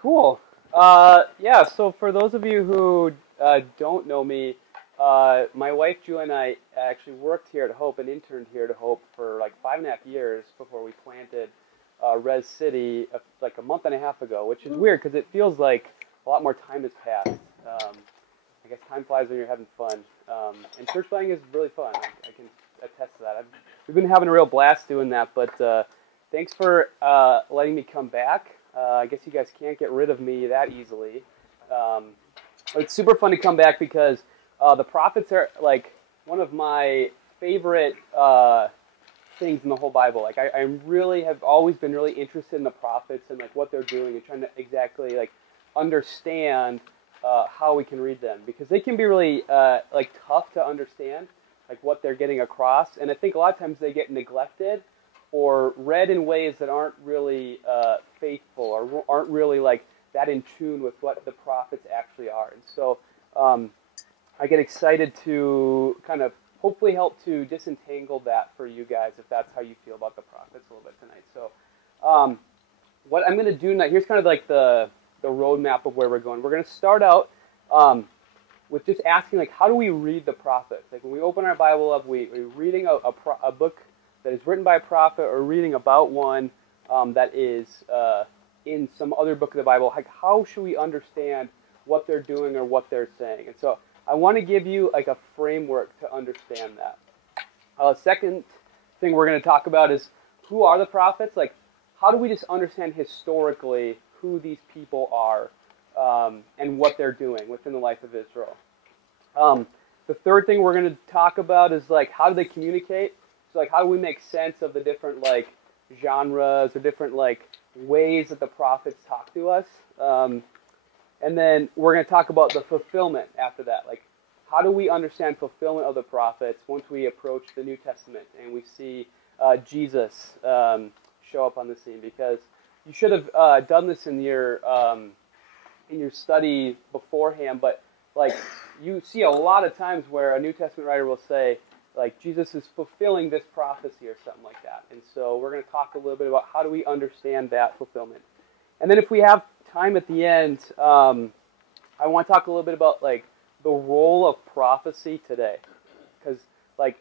Cool. Yeah, so for those of you who don't know me, my wife Julie and I actually worked here at Hope and interned here at Hope for like 5.5 years before we planted Res City like a month and a half ago, which is weird because it feels like a lot more time has passed. I guess time flies when you're having fun. And church planting is really fun. I can attest to that. We've been having a real blast doing that, but thanks for letting me come back. I guess you guys can't get rid of me that easily. It's super fun to come back because the prophets are like one of my favorite things in the whole Bible. Like I really have always been really interested in the prophets and like what they're doing and trying to exactly like understand how we can read them, because they can be really like tough to understand, like what they're getting across. And I think a lot of times they get neglected or read in ways that aren't really faithful or aren't really like that in tune with what the prophets actually are. And so I get excited to kind of hopefully help to disentangle that for you guys if that's how you feel about the prophets a little bit tonight. So what I'm going to do now, here's kind of like the roadmap of where we're going. We're going to start out with just asking, like, how do we read the prophets? Like when we open our Bible up, we're reading a book that is written by a prophet or reading about one that is in some other book of the Bible. Like, how should we understand what they're doing or what they're saying? And so I want to give you like a framework to understand that. Second thing we're going to talk about is who are the prophets? Like, how do we just understand historically who these people are and what they're doing within the life of Israel? The third thing we're going to talk about is like, how do they communicate? So like, how do we make sense of the different like genres or different like ways that the prophets talk to us? And then we're going to talk about the fulfillment after that. Like, how do we understand fulfillment of the prophets once we approach the New Testament and we see Jesus show up on the scene? Because you should have done this in your study beforehand, but like you see a lot of times where a New Testament writer will say, like, Jesus is fulfilling this prophecy or something like that. And so we're going to talk a little bit about how do we understand that fulfillment. And then if we have time at the end, I want to talk a little bit about like the role of prophecy today. Because like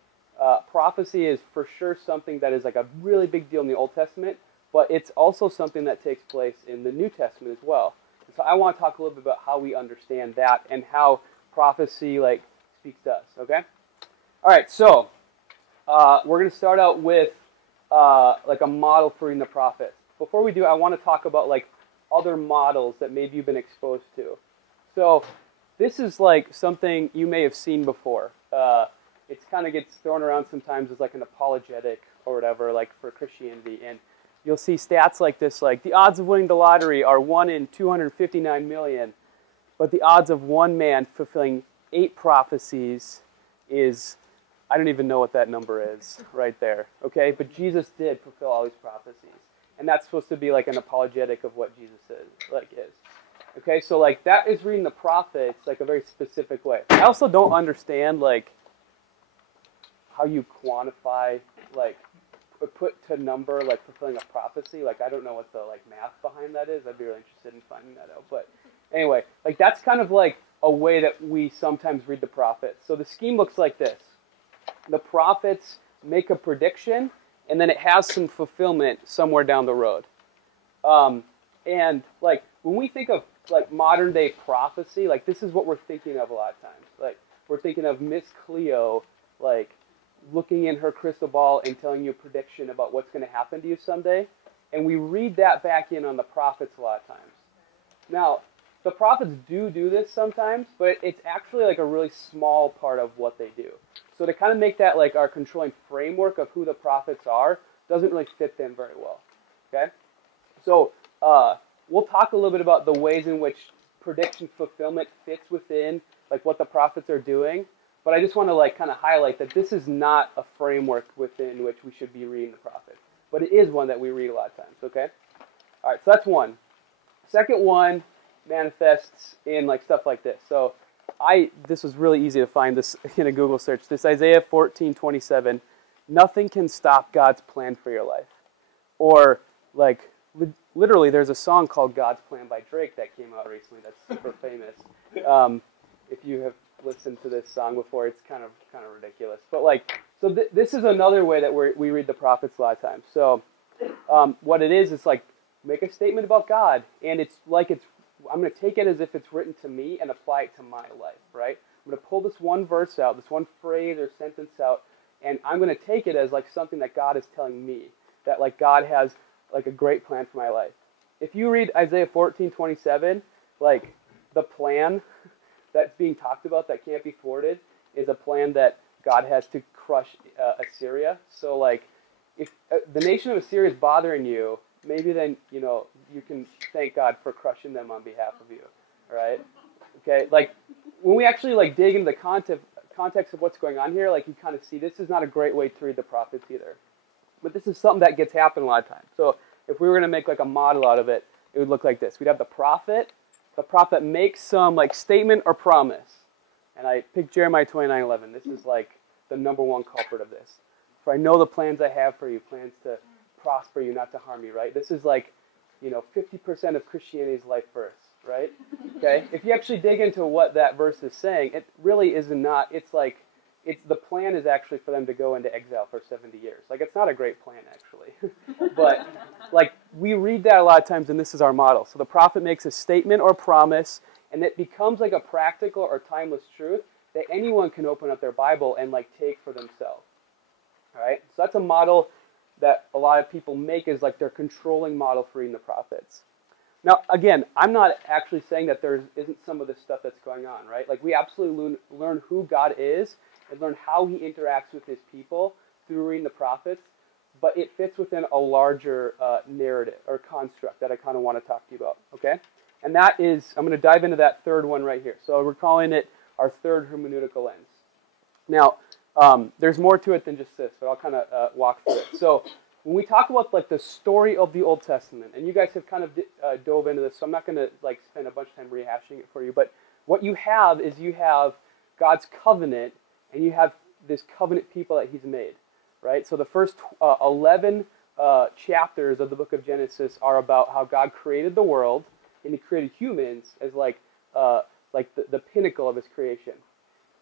prophecy is for sure something that is like a really big deal in the Old Testament, but it's also something that takes place in the New Testament as well. And so I want to talk a little bit about how we understand that and how prophecy like speaks to us, okay? All right, so we're going to start out with like a model for reading the prophets. Before we do, I want to talk about like other models that maybe you've been exposed to. So this is like something you may have seen before. It kind of gets thrown around sometimes as like an apologetic or whatever, like for Christianity. And you'll see stats like this, like the odds of winning the lottery are 1 in 259 million, but the odds of one man fulfilling 8 prophecies is, I don't even know what that number is right there, okay? But Jesus did fulfill all these prophecies. And that's supposed to be like an apologetic of what Jesus is. Okay, so like that is reading the prophets like a very specific way. I also don't understand like how you quantify, like put to number like fulfilling a prophecy. Like I don't know what the like math behind that is. I'd be really interested in finding that out. But anyway, like that's kind of like a way that we sometimes read the prophets. So the scheme looks like this. The prophets make a prediction, and then it has some fulfillment somewhere down the road. And like when we think of like modern day prophecy, like this is what we're thinking of a lot of times. Like we're thinking of Miss Cleo, like looking in her crystal ball and telling you a prediction about what's going to happen to you someday. And we read that back in on the prophets a lot of times. Now, the prophets do this sometimes, but it's actually like a really small part of what they do. So to kind of make that like our controlling framework of who the prophets are doesn't really fit them very well. Okay? So we'll talk a little bit about the ways in which prediction fulfillment fits within like what the prophets are doing. But I just want to like kind of highlight that this is not a framework within which we should be reading the prophets. But it is one that we read a lot of times, okay? All right, so that's one. Second one manifests in like stuff like this. So this was really easy to find this in a Google search. This Isaiah 14:27, nothing can stop God's plan for your life. Or like literally, there's a song called God's Plan by Drake that came out recently that's super famous. If you have listened to this song before, it's kind of ridiculous. But like, so this is another way that we read the prophets a lot of times. So what it is like, make a statement about God, and I'm going to take it as if it's written to me and apply it to my life, right? I'm going to pull this one verse out, this one phrase or sentence out, and I'm going to take it as like something that God is telling me, that like God has like a great plan for my life. If you read Isaiah 14:27, like the plan that's being talked about that can't be thwarted is a plan that God has to crush Assyria. So like, if the nation of Assyria is bothering you, maybe then, you can thank God for crushing them on behalf of you, right? Okay, like, when we actually, like, dig into the context of what's going on here, like, you kind of see this is not a great way to read the prophets either. But this is something that gets happen a lot of times. So if we were going to make, like, a model out of it, it would look like this. We'd have the prophet. The prophet makes some, like, statement or promise. And I picked Jeremiah 29:11. This is, like, the number one culprit of this. For I know the plans I have for you, plans to prosper you, not to harm you, right? This is like, 50% of Christianity's life verse, right? Okay? If you actually dig into what that verse is saying, it really is not, the plan is actually for them to go into exile for 70 years. Like, it's not a great plan, actually. But, like, we read that a lot of times, and this is our model. So the prophet makes a statement or promise, and it becomes like a practical or timeless truth that anyone can open up their Bible and, like, take for themselves. All right? So that's a model that a lot of people make is like their controlling model for reading the prophets. Now, again, I'm not actually saying that there isn't some of this stuff that's going on, right? Like, we absolutely learn who God is and learn how he interacts with his people through reading the prophets, but it fits within a larger narrative or construct that I kind of want to talk to you about, okay? And that is, I'm going to dive into that third one right here. So we're calling it our third hermeneutical lens. Now, there's more to it than just this, but I'll kind of walk through it. So when we talk about like the story of the Old Testament, and you guys have kind of dove into this, so I'm not going to like spend a bunch of time rehashing it for you, but what you have is you have God's covenant, and you have this covenant people that he's made, right? So the first 11 chapters of the book of Genesis are about how God created the world, and he created humans as like the pinnacle of his creation.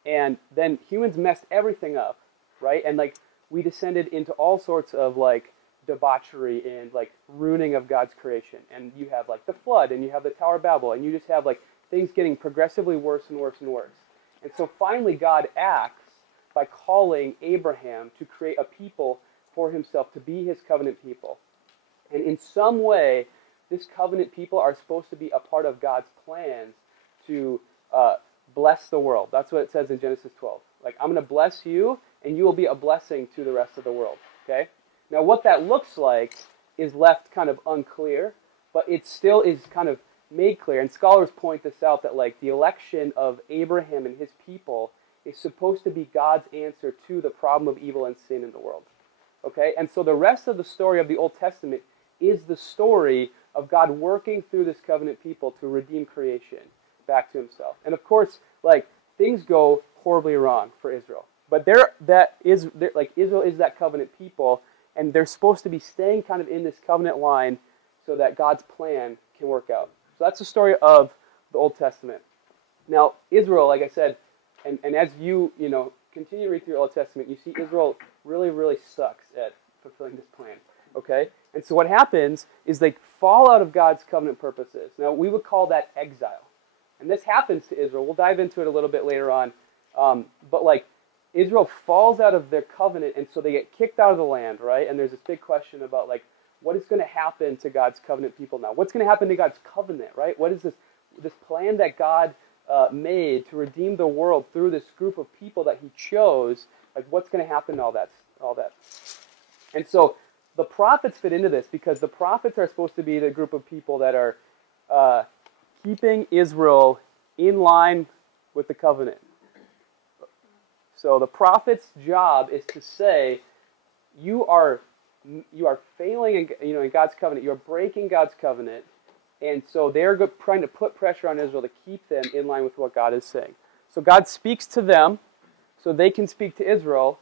And then humans messed everything up, right? And like we descended into all sorts of like debauchery and like ruining of God's creation. And you have like the flood, and you have the Tower of Babel, and you just have like things getting progressively worse and worse and worse. And so finally God acts by calling Abraham to create a people for himself, to be his covenant people. And in some way, this covenant people are supposed to be a part of God's plans to bless the world. That's what it says in Genesis 12. Like, I'm going to bless you, and you will be a blessing to the rest of the world. Okay? Now, what that looks like is left kind of unclear, but it still is kind of made clear. And scholars point this out, that like the election of Abraham and his people is supposed to be God's answer to the problem of evil and sin in the world. Okay? And so the rest of the story of the Old Testament is the story of God working through this covenant people to redeem creation back to himself. And of course, like, things go horribly wrong for Israel. But Israel is that covenant people, and they're supposed to be staying kind of in this covenant line so that God's plan can work out. So that's the story of the Old Testament. Now, Israel, like I said, and as you continue to read through the Old Testament, you see Israel really, really sucks at fulfilling this plan. Okay? And so what happens is they fall out of God's covenant purposes. Now, we would call that exile. And this happens to Israel. We'll dive into it a little bit later on. But like, Israel falls out of their covenant, and so they get kicked out of the land, right? And there's this big question about like, what is going to happen to God's covenant people now? What's going to happen to God's covenant, right? What is this plan that God made to redeem the world through this group of people that he chose? Like, what's going to happen to all that? And so the prophets fit into this, because the prophets are supposed to be the group of people that are keeping Israel in line with the covenant. So the prophet's job is to say, you are failing in God's covenant. You're breaking God's covenant, and so they're trying to put pressure on Israel to keep them in line with what God is saying. So God speaks to them, so they can speak to Israel,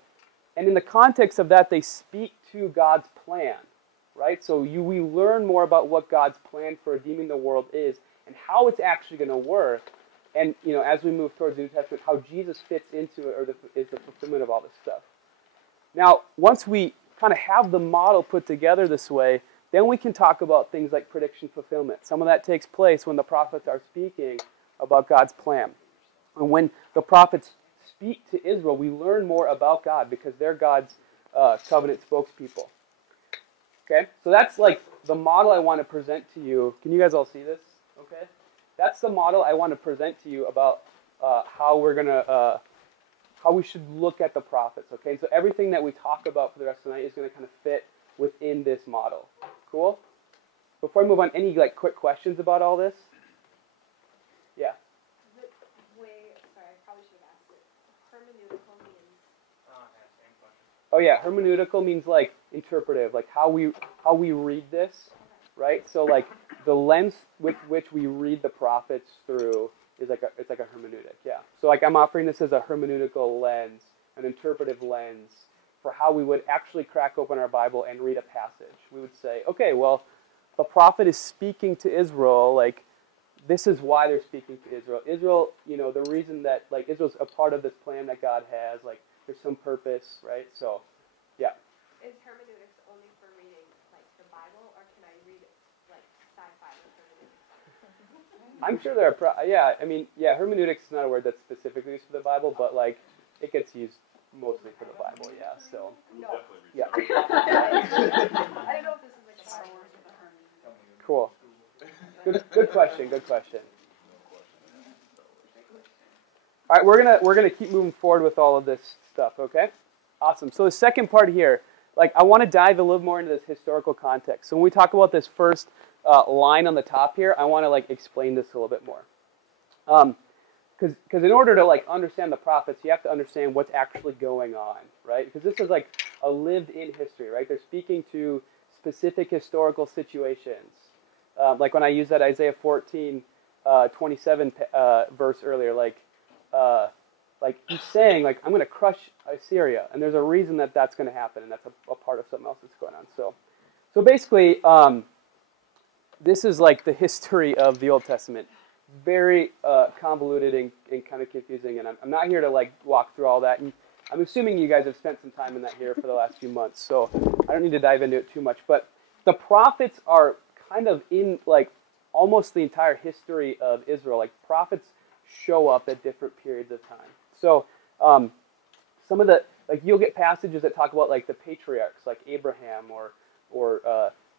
and in the context of that, they speak to God's plan. right? So we learn more about what God's plan for redeeming the world is and how it's actually going to work. And, as we move towards the New Testament, how Jesus fits into it is the fulfillment of all this stuff. Now, once we kind of have the model put together this way, then we can talk about things like prediction fulfillment. Some of that takes place when the prophets are speaking about God's plan. And when the prophets speak to Israel, we learn more about God because they're God's covenant spokespeople. Okay? So that's like the model I want to present to you. Can you guys all see this? Okay? That's the model I want to present to you about how we should look at the prophets. Okay? So everything that we talk about for the rest of the night is going to kind of fit within this model. Cool? Before I move on, any quick questions about all this? Yeah. Oh yeah, hermeneutical means interpretive, how we read this, right? So the lens with which we read the prophets through is it's like a hermeneutic, yeah. So I'm offering this as a hermeneutical lens, an interpretive lens for how we would actually crack open our Bible and read a passage. We would say, okay, well, the prophet is speaking to Israel, this is why they're speaking to Israel. Israel, the reason that Israel's a part of this plan that God has, there's some purpose, right? So, yeah. Is hermeneutics only for reading the Bible, or can I read sci-fi with hermeneutics? I'm sure there are. Hermeneutics is not a word that's specifically used for the Bible, but it gets used mostly for the Bible. Yeah. So. No. Yeah. I don't know if this is a Star Wars with a hermeneutics. Cool. Good question. Good question. All right, we're gonna keep moving forward with all of this stuff. Okay. Awesome. So the second part here, I want to dive a little more into this historical context. So when we talk about this first line on the top here, I want to explain this a little bit more. Because in order to understand the prophets, you have to understand what's actually going on, right? Because this is a lived-in history, right? They're speaking to specific historical situations. When I used that Isaiah 14:27 verse earlier, he's saying, I'm going to crush Assyria, and there's a reason that that's going to happen, and that's a part of something else that's going on. So basically, this is the history of the Old Testament. Very convoluted and kind of confusing, and I'm not here to walk through all that. And I'm assuming you guys have spent some time in that here for the last few months, so I don't need to dive into it too much. But the prophets are kind of in almost the entire history of Israel. Prophets show up at different periods of time. So some of the you'll get passages that talk about the patriarchs, Abraham or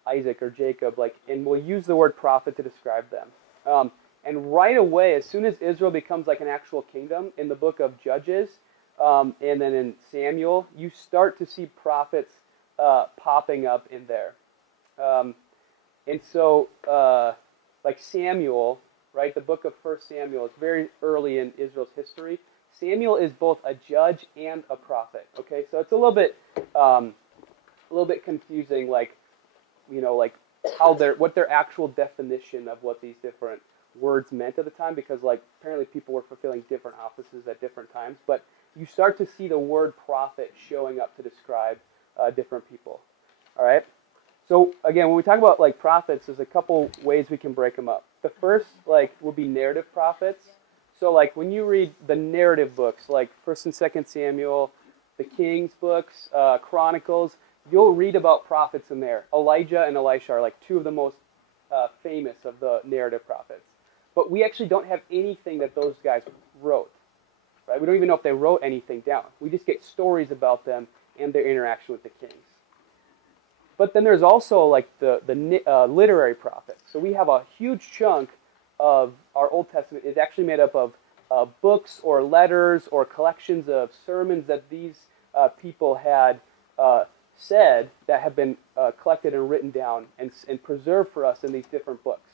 Isaac or Jacob, and we'll use the word prophet to describe them. And right away, as soon as Israel becomes an actual kingdom, in the book of Judges, and then in Samuel, you start to see prophets popping up in there. And so, Samuel, right, the book of 1 Samuel is very early in Israel's history. Samuel is both a judge and a prophet. Okay, so it's a little bit confusing, how what their actual definition of what these different words meant at the time, because apparently people were fulfilling different offices at different times. But you start to see the word prophet showing up to describe different people. All right. So again, when we talk about prophets, there's a couple ways we can break them up. The first would be narrative prophets. So when you read the narrative books, 1st and 2nd Samuel, the Kings books, Chronicles, you'll read about prophets in there. Elijah and Elisha are two of the most famous of the narrative prophets. But we actually don't have anything that those guys wrote. Right? We don't even know if they wrote anything down. We just get stories about them and their interaction with the kings. But then there's also the literary prophets. So we have a huge chunk of our Old Testament is actually made up of books or letters or collections of sermons that these people had said that have been collected and written down and preserved for us in these different books.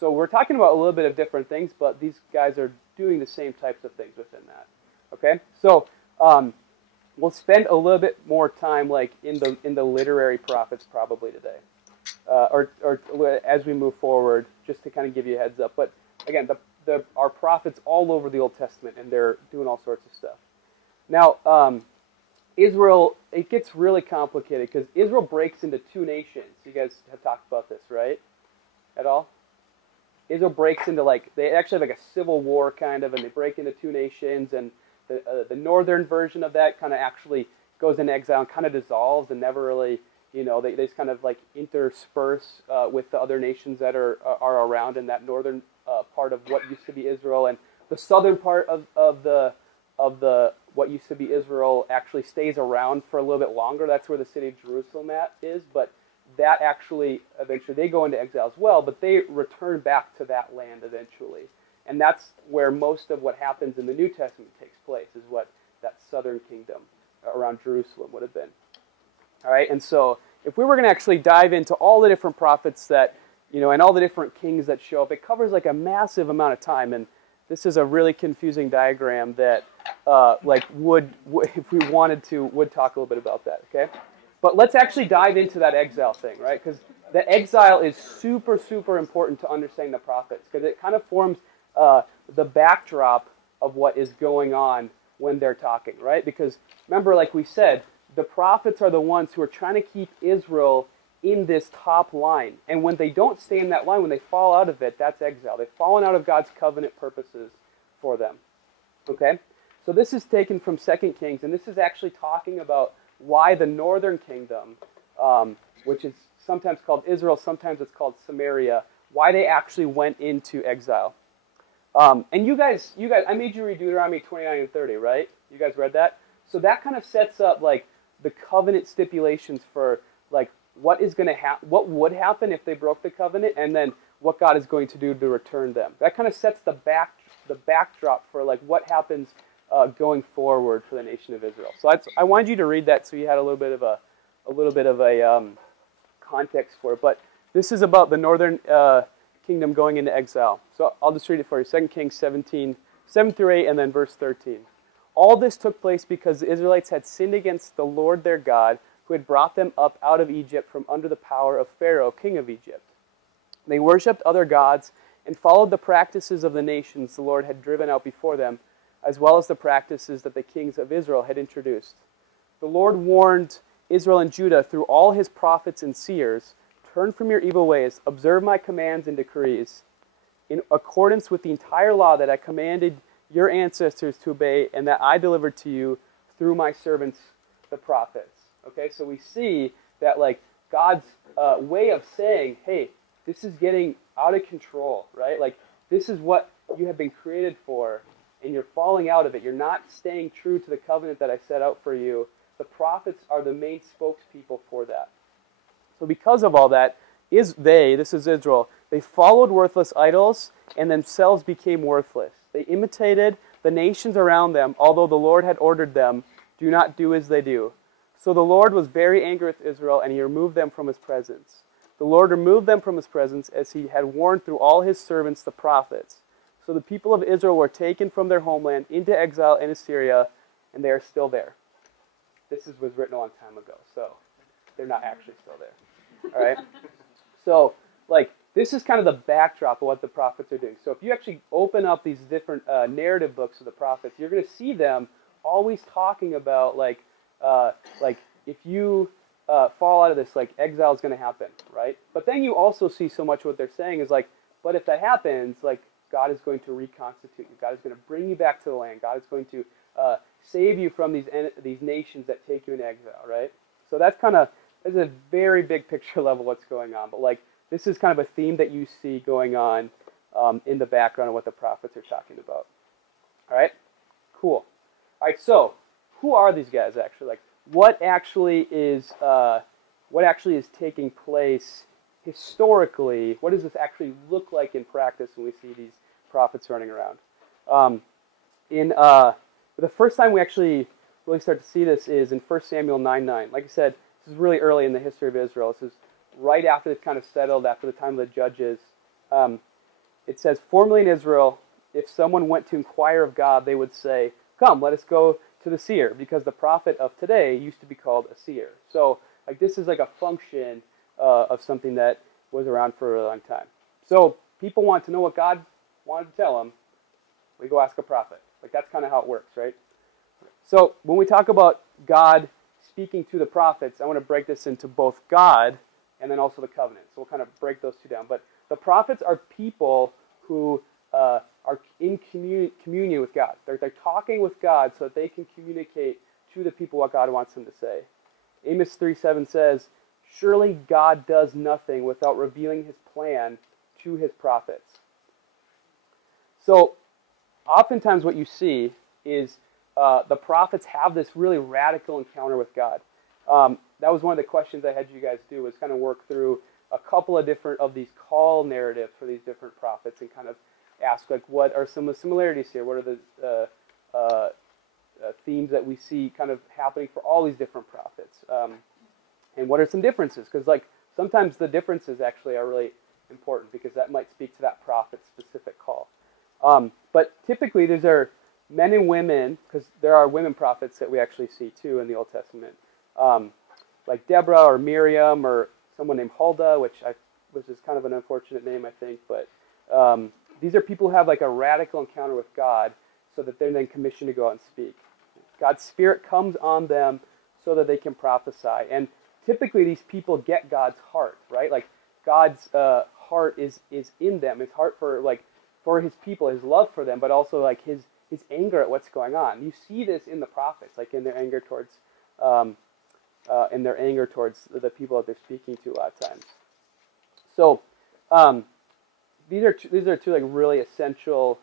So we're talking about a little bit of different things, but these guys are doing the same types of things within that. Okay, so we'll spend a little bit more time in the literary prophets probably today, or as we move forward, just to kind of give you a heads up. But again, there are prophets all over the Old Testament, and they're doing all sorts of stuff. Now, Israel, it gets really complicated because Israel breaks into two nations. You guys have talked about this, right? At all? Israel breaks into they actually have like a civil war kind of, and they break into two nations, and the northern version of that kind of actually goes into exile and kind of dissolves and never really, they just kind of like intersperse with the other nations that are around in that northern part of what used to be Israel, and the southern part of the what used to be Israel actually stays around for a little bit longer. That's where the city of Jerusalem is, but that actually, eventually, they go into exile as well, but they return back to that land eventually. And that's where most of what happens in the New Testament takes place, is what that southern kingdom around Jerusalem would have been. All right, and so if we were going to actually dive into all the different prophets that, and all the different kings that show up, it covers like a massive amount of time, and this is a really confusing diagram that, would if we wanted to, would talk a little bit about that, okay? But let's actually dive into that exile thing, right? Because the exile is super, super important to understanding the prophets, because it kind of forms the backdrop of what is going on when they're talking, right? Because remember, like we said, the prophets are the ones who are trying to keep Israel in this top line. And when they don't stay in that line, when they fall out of it, that's exile. They've fallen out of God's covenant purposes for them. Okay? So this is taken from 2 Kings, and this is actually talking about why the northern kingdom, which is sometimes called Israel, sometimes it's called Samaria, why they actually went into exile. And you guys, I made you read Deuteronomy 29 and 30, right? You guys read that? So that kind of sets up the covenant stipulations for what is going to what would happen if they broke the covenant, and then what God is going to do to return them. That kind of sets the backdrop for what happens going forward for the nation of Israel. So I wanted you to read that so you had a little bit of a context for it. But this is about the northern kingdom going into exile. So I'll just read it for you. 2 Kings 17, 7 through 8, and then verse 13. All this took place because the Israelites had sinned against the Lord their God, who had brought them up out of Egypt from under the power of Pharaoh, king of Egypt. They worshipped other gods and followed the practices of the nations the Lord had driven out before them, as well as the practices that the kings of Israel had introduced. The Lord warned Israel and Judah through all his prophets and seers, "Turn from your evil ways, observe my commands and decrees, in accordance with the entire law that I commanded your ancestors to obey, and that I delivered to you through my servants, the prophets." Okay, so we see that God's way of saying, hey, this is getting out of control, right? This is what you have been created for, and you're falling out of it. You're not staying true to the covenant that I set out for you. The prophets are the main spokespeople for that. So because of all that, this is Israel, they followed worthless idols and themselves became worthless. They imitated the nations around them, although the Lord had ordered them, "Do not do as they do." So the Lord was very angry with Israel, and he removed them from his presence. The Lord removed them from his presence, as he had warned through all his servants, the prophets. So the people of Israel were taken from their homeland into exile in Assyria, and they are still there. This was written a long time ago, so they're not actually still there. All right? So, this is kind of the backdrop of what the prophets are doing. So if you actually open up these different narrative books of the prophets, you're going to see them always talking about, if you fall out of this, exile is going to happen, right? But then you also see so much what they're saying is but if that happens, God is going to reconstitute you. God is going to bring you back to the land. God is going to save you from these nations that take you into exile, right? So that's a very big picture level what's going on. But this is kind of a theme that you see going on in the background of what the prophets are talking about. All right? Cool. All right, so who are these guys actually? What actually is taking place historically? What does this actually look like in practice when we see these prophets running around? The first time we actually really start to see this is in 1 Samuel 9:9. Like I said, this is really early in the history of Israel. This is right after it's kind of settled, after the time of the judges. It says, "Formerly in Israel, if someone went to inquire of God, they would say, 'Come, let us go to the seer,' because the prophet of today used to be called a seer." So this is a function of something that was around for a long time. So people want to know what God wanted to tell them. We go ask a prophet. That's kind of how it works, right? So when we talk about God speaking to the prophets, I want to break this into both God and then also the covenant. So we'll kind of break those two down. But the prophets are people who are in communion with God. They're talking with God so that they can communicate to the people what God wants them to say. Amos 3:7 says, "Surely God does nothing without revealing his plan to his prophets." So oftentimes what you see is the prophets have this really radical encounter with God. That was one of the questions I had you guys do, was kind of work through a couple of different of these call narratives for these different prophets and kind of ask, like, what are some of the similarities here? What are the themes that we see kind of happening for all these different prophets? And what are some differences? Because, like, sometimes the differences actually are really important because that might speak to that prophet's specific call. But typically these are men and women, because there are women prophets that we actually see too in the Old Testament, like Deborah or Miriam or someone named Huldah, which is kind of an unfortunate name, I think. But these are people who have like a radical encounter with God, so that they're then commissioned to go out and speak. God's Spirit comes on them so that they can prophesy. And typically these people get God's heart, right? Like God's heart is in them. His heart for his people, his love for them, but also like his anger at what's going on. You see this in the prophets, like in their anger towards the people that they're speaking to a lot of times. So these are two like really essential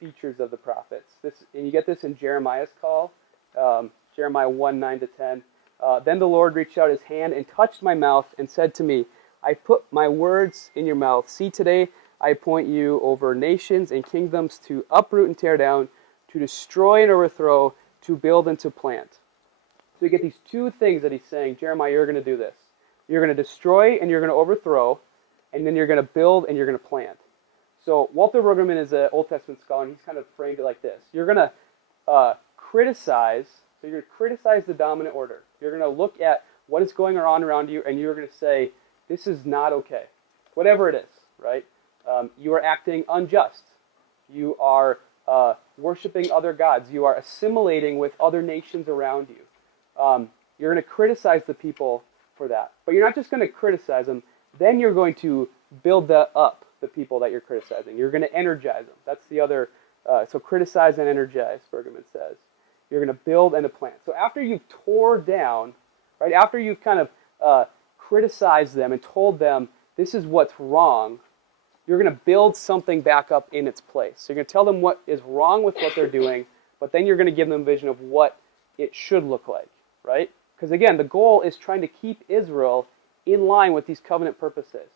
features of the prophets. And you get this in Jeremiah's call, Jeremiah 1:9-10. Then the Lord reached out his hand and touched my mouth and said to me, "I put my words in your mouth. See, today I appoint you over nations and kingdoms to uproot and tear down, to destroy and overthrow, to build and to plant." So you get these two things that he's saying, Jeremiah, you're going to do this. You're going to destroy and you're going to overthrow, and then you're going to build and you're going to plant. So Walter Brueggemann is an Old Testament scholar, and he's kind of framed it like this. You're going to criticize, so you're going to criticize the dominant order. You're going to look at what is going on around you, and you're going to say, this is not okay. Whatever it is, right? You are acting unjust. You are worshiping other gods. You are assimilating with other nations around you. You're going to criticize the people for that. But you're not just going to criticize them. Then you're going to build up the people that you're criticizing. You're going to energize them. That's the other. So criticize and energize, Brueggemann says. You're going to build and to plant. So after you've tore down, right, after you've kind of criticized them and told them this is what's wrong, you're going to build something back up in its place. So you're going to tell them what is wrong with what they're doing, but then you're going to give them a vision of what it should look like, right? Because again, the goal is trying to keep Israel in line with these covenant purposes.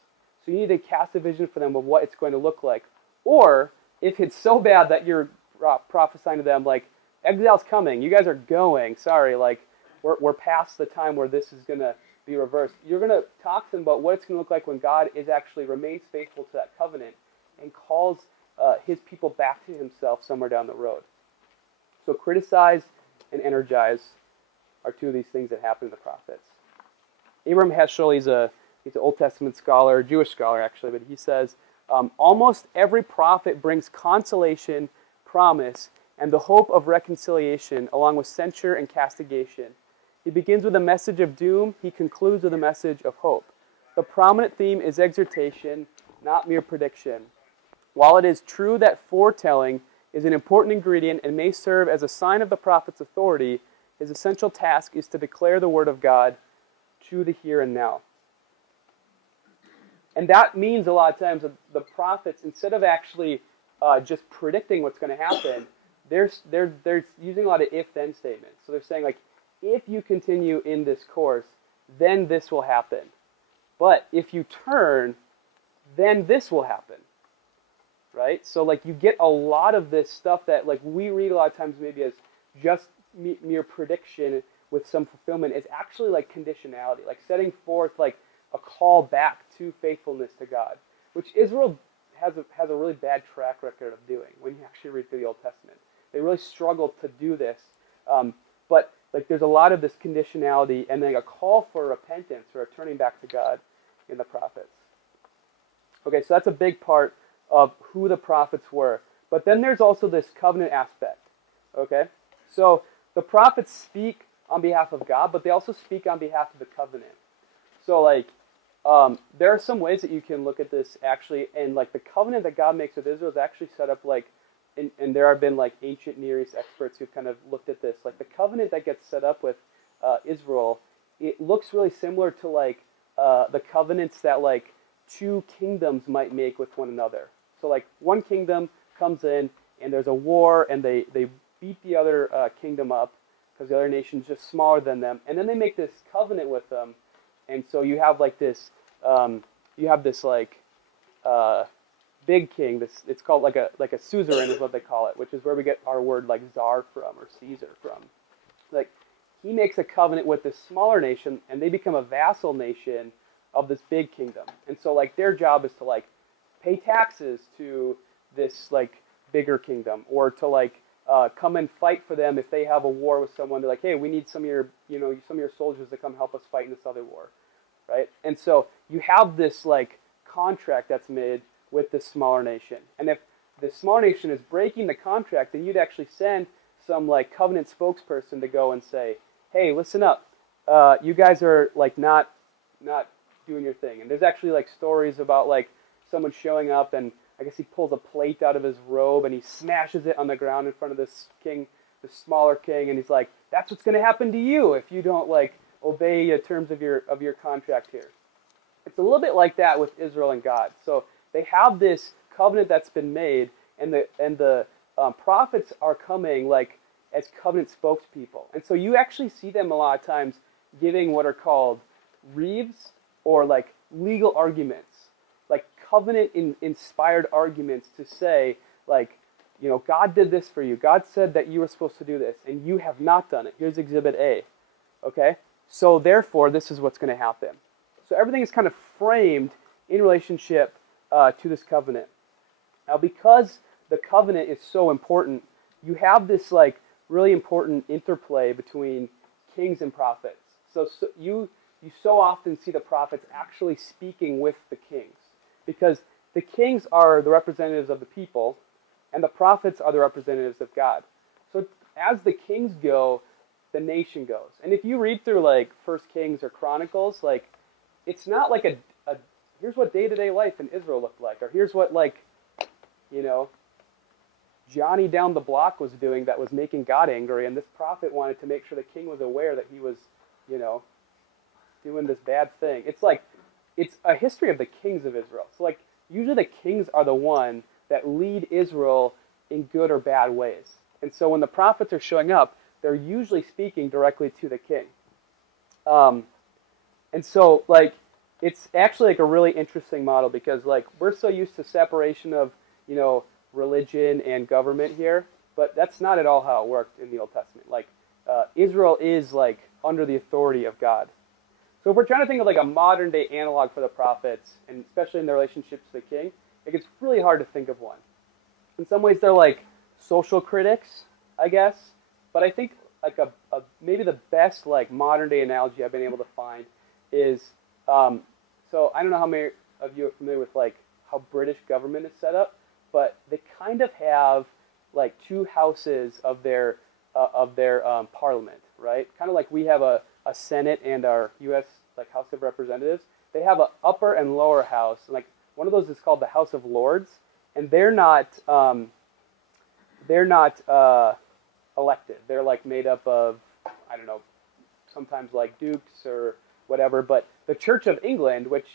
So you need to cast a vision for them of what it's going to look like. Or if it's so bad that you're prophesying to them, like, exile's coming, you guys are going, sorry, like, we're past the time where this is going to be reversed. You're going to talk to them about what it's going to look like when God remains faithful to that covenant and calls his people back to himself somewhere down the road. So criticize and energize are two of these things that happen in the prophets. Abraham Heschel, he's an Old Testament scholar, a Jewish scholar actually, but he says, almost every prophet brings consolation, promise, and the hope of reconciliation along with censure and castigation. He begins with a message of doom. He concludes with a message of hope. The prominent theme is exhortation, not mere prediction. While it is true that foretelling is an important ingredient and may serve as a sign of the prophet's authority, his essential task is to declare the word of God to the here and now. And that means a lot of times that the prophets, instead of actually just predicting what's going to happen, they're using a lot of if-then statements. So they're saying, like, if you continue in this course, then this will happen. But if you turn, then this will happen. Right? So, like, you get a lot of this stuff that, like, we read a lot of times maybe as just mere prediction with some fulfillment is actually, like, conditionality. Like, setting forth, like, a call back to faithfulness to God, which Israel has a really bad track record of doing when you actually read through the Old Testament. They really struggle to do this. But like, there's a lot of this conditionality and then a call for repentance or a turning back to God in the prophets. Okay, so that's a big part of who the prophets were. But then there's also this covenant aspect. Okay? So the prophets speak on behalf of God, but they also speak on behalf of the covenant. So like, there are some ways that you can look at this actually, and like the covenant that God makes with Israel is actually set up like, and there have been like ancient Near East experts who've kind of looked at this. Like the covenant that gets set up with Israel, it looks really similar to like the covenants that like two kingdoms might make with one another. So like one kingdom comes in and there's a war and they beat the other kingdom up because the other nation's just smaller than them, and then they make this covenant with them, and so you have like this like big king. It's called like a suzerain is what they call it, which is where we get our word like czar from or Caesar from. Like he makes a covenant with this smaller nation, and they become a vassal nation of this big kingdom. And so like their job is to like pay taxes to this like bigger kingdom, or to like come and fight for them if they have a war with someone. They're like, hey, we need some of your soldiers to come help us fight in this other war, right? And so you have this like contract that's made with this smaller nation, and if the smaller nation is breaking the contract, then you'd actually send some like covenant spokesperson to go and say, hey, listen up, you guys are like not doing your thing. And there's actually like stories about like someone showing up, and I guess he pulls a plate out of his robe and he smashes it on the ground in front of this king, this smaller king, and he's like, that's what's going to happen to you if you don't like obey the terms of your contract here. It's a little bit like that with Israel and God. So they have this covenant that's been made, and the prophets are coming like as covenant spokespeople. And so you actually see them a lot of times giving what are called reeves, or like legal arguments, like covenant-inspired arguments to say, like, you know, God did this for you. God said that you were supposed to do this, and you have not done it. Here's Exhibit A, okay? So therefore, this is what's going to happen. So everything is kind of framed in relationship to this covenant. Now, because the covenant is so important, you have this like really important interplay between kings and prophets. So you so often see the prophets actually speaking with the kings, because the kings are the representatives of the people, and the prophets are the representatives of God. So as the kings go, the nation goes. And if you read through like First Kings or Chronicles, like it's not like a here's what day-to-day life in Israel looked like, or here's what like, you know, Johnny down the block was doing that was making God angry, and this prophet wanted to make sure the king was aware that he was, you know, doing this bad thing. It's like, it's a history of the kings of Israel. So like, usually the kings are the one that lead Israel in good or bad ways. And so when the prophets are showing up, they're usually speaking directly to the king. And so like, it's actually like a really interesting model, because like we're so used to separation of, you know, religion and government here, but that's not at all how it worked in the Old Testament. Like Israel is like under the authority of God. So if we're trying to think of like a modern day analog for the prophets, and especially in their relationship to the king, it gets really hard to think of one. In some ways they're like social critics, I guess, but I think like a maybe the best like modern day analogy I've been able to find is, so I don't know how many of you are familiar with like how British government is set up, but they kind of have like two houses of their parliament, right? Kind of like we have a Senate and our U.S. like House of Representatives. They have an upper and lower house. And like one of those is called the House of Lords, and they're not elected. They're like made up of, I don't know, sometimes like dukes or whatever. But the Church of England, which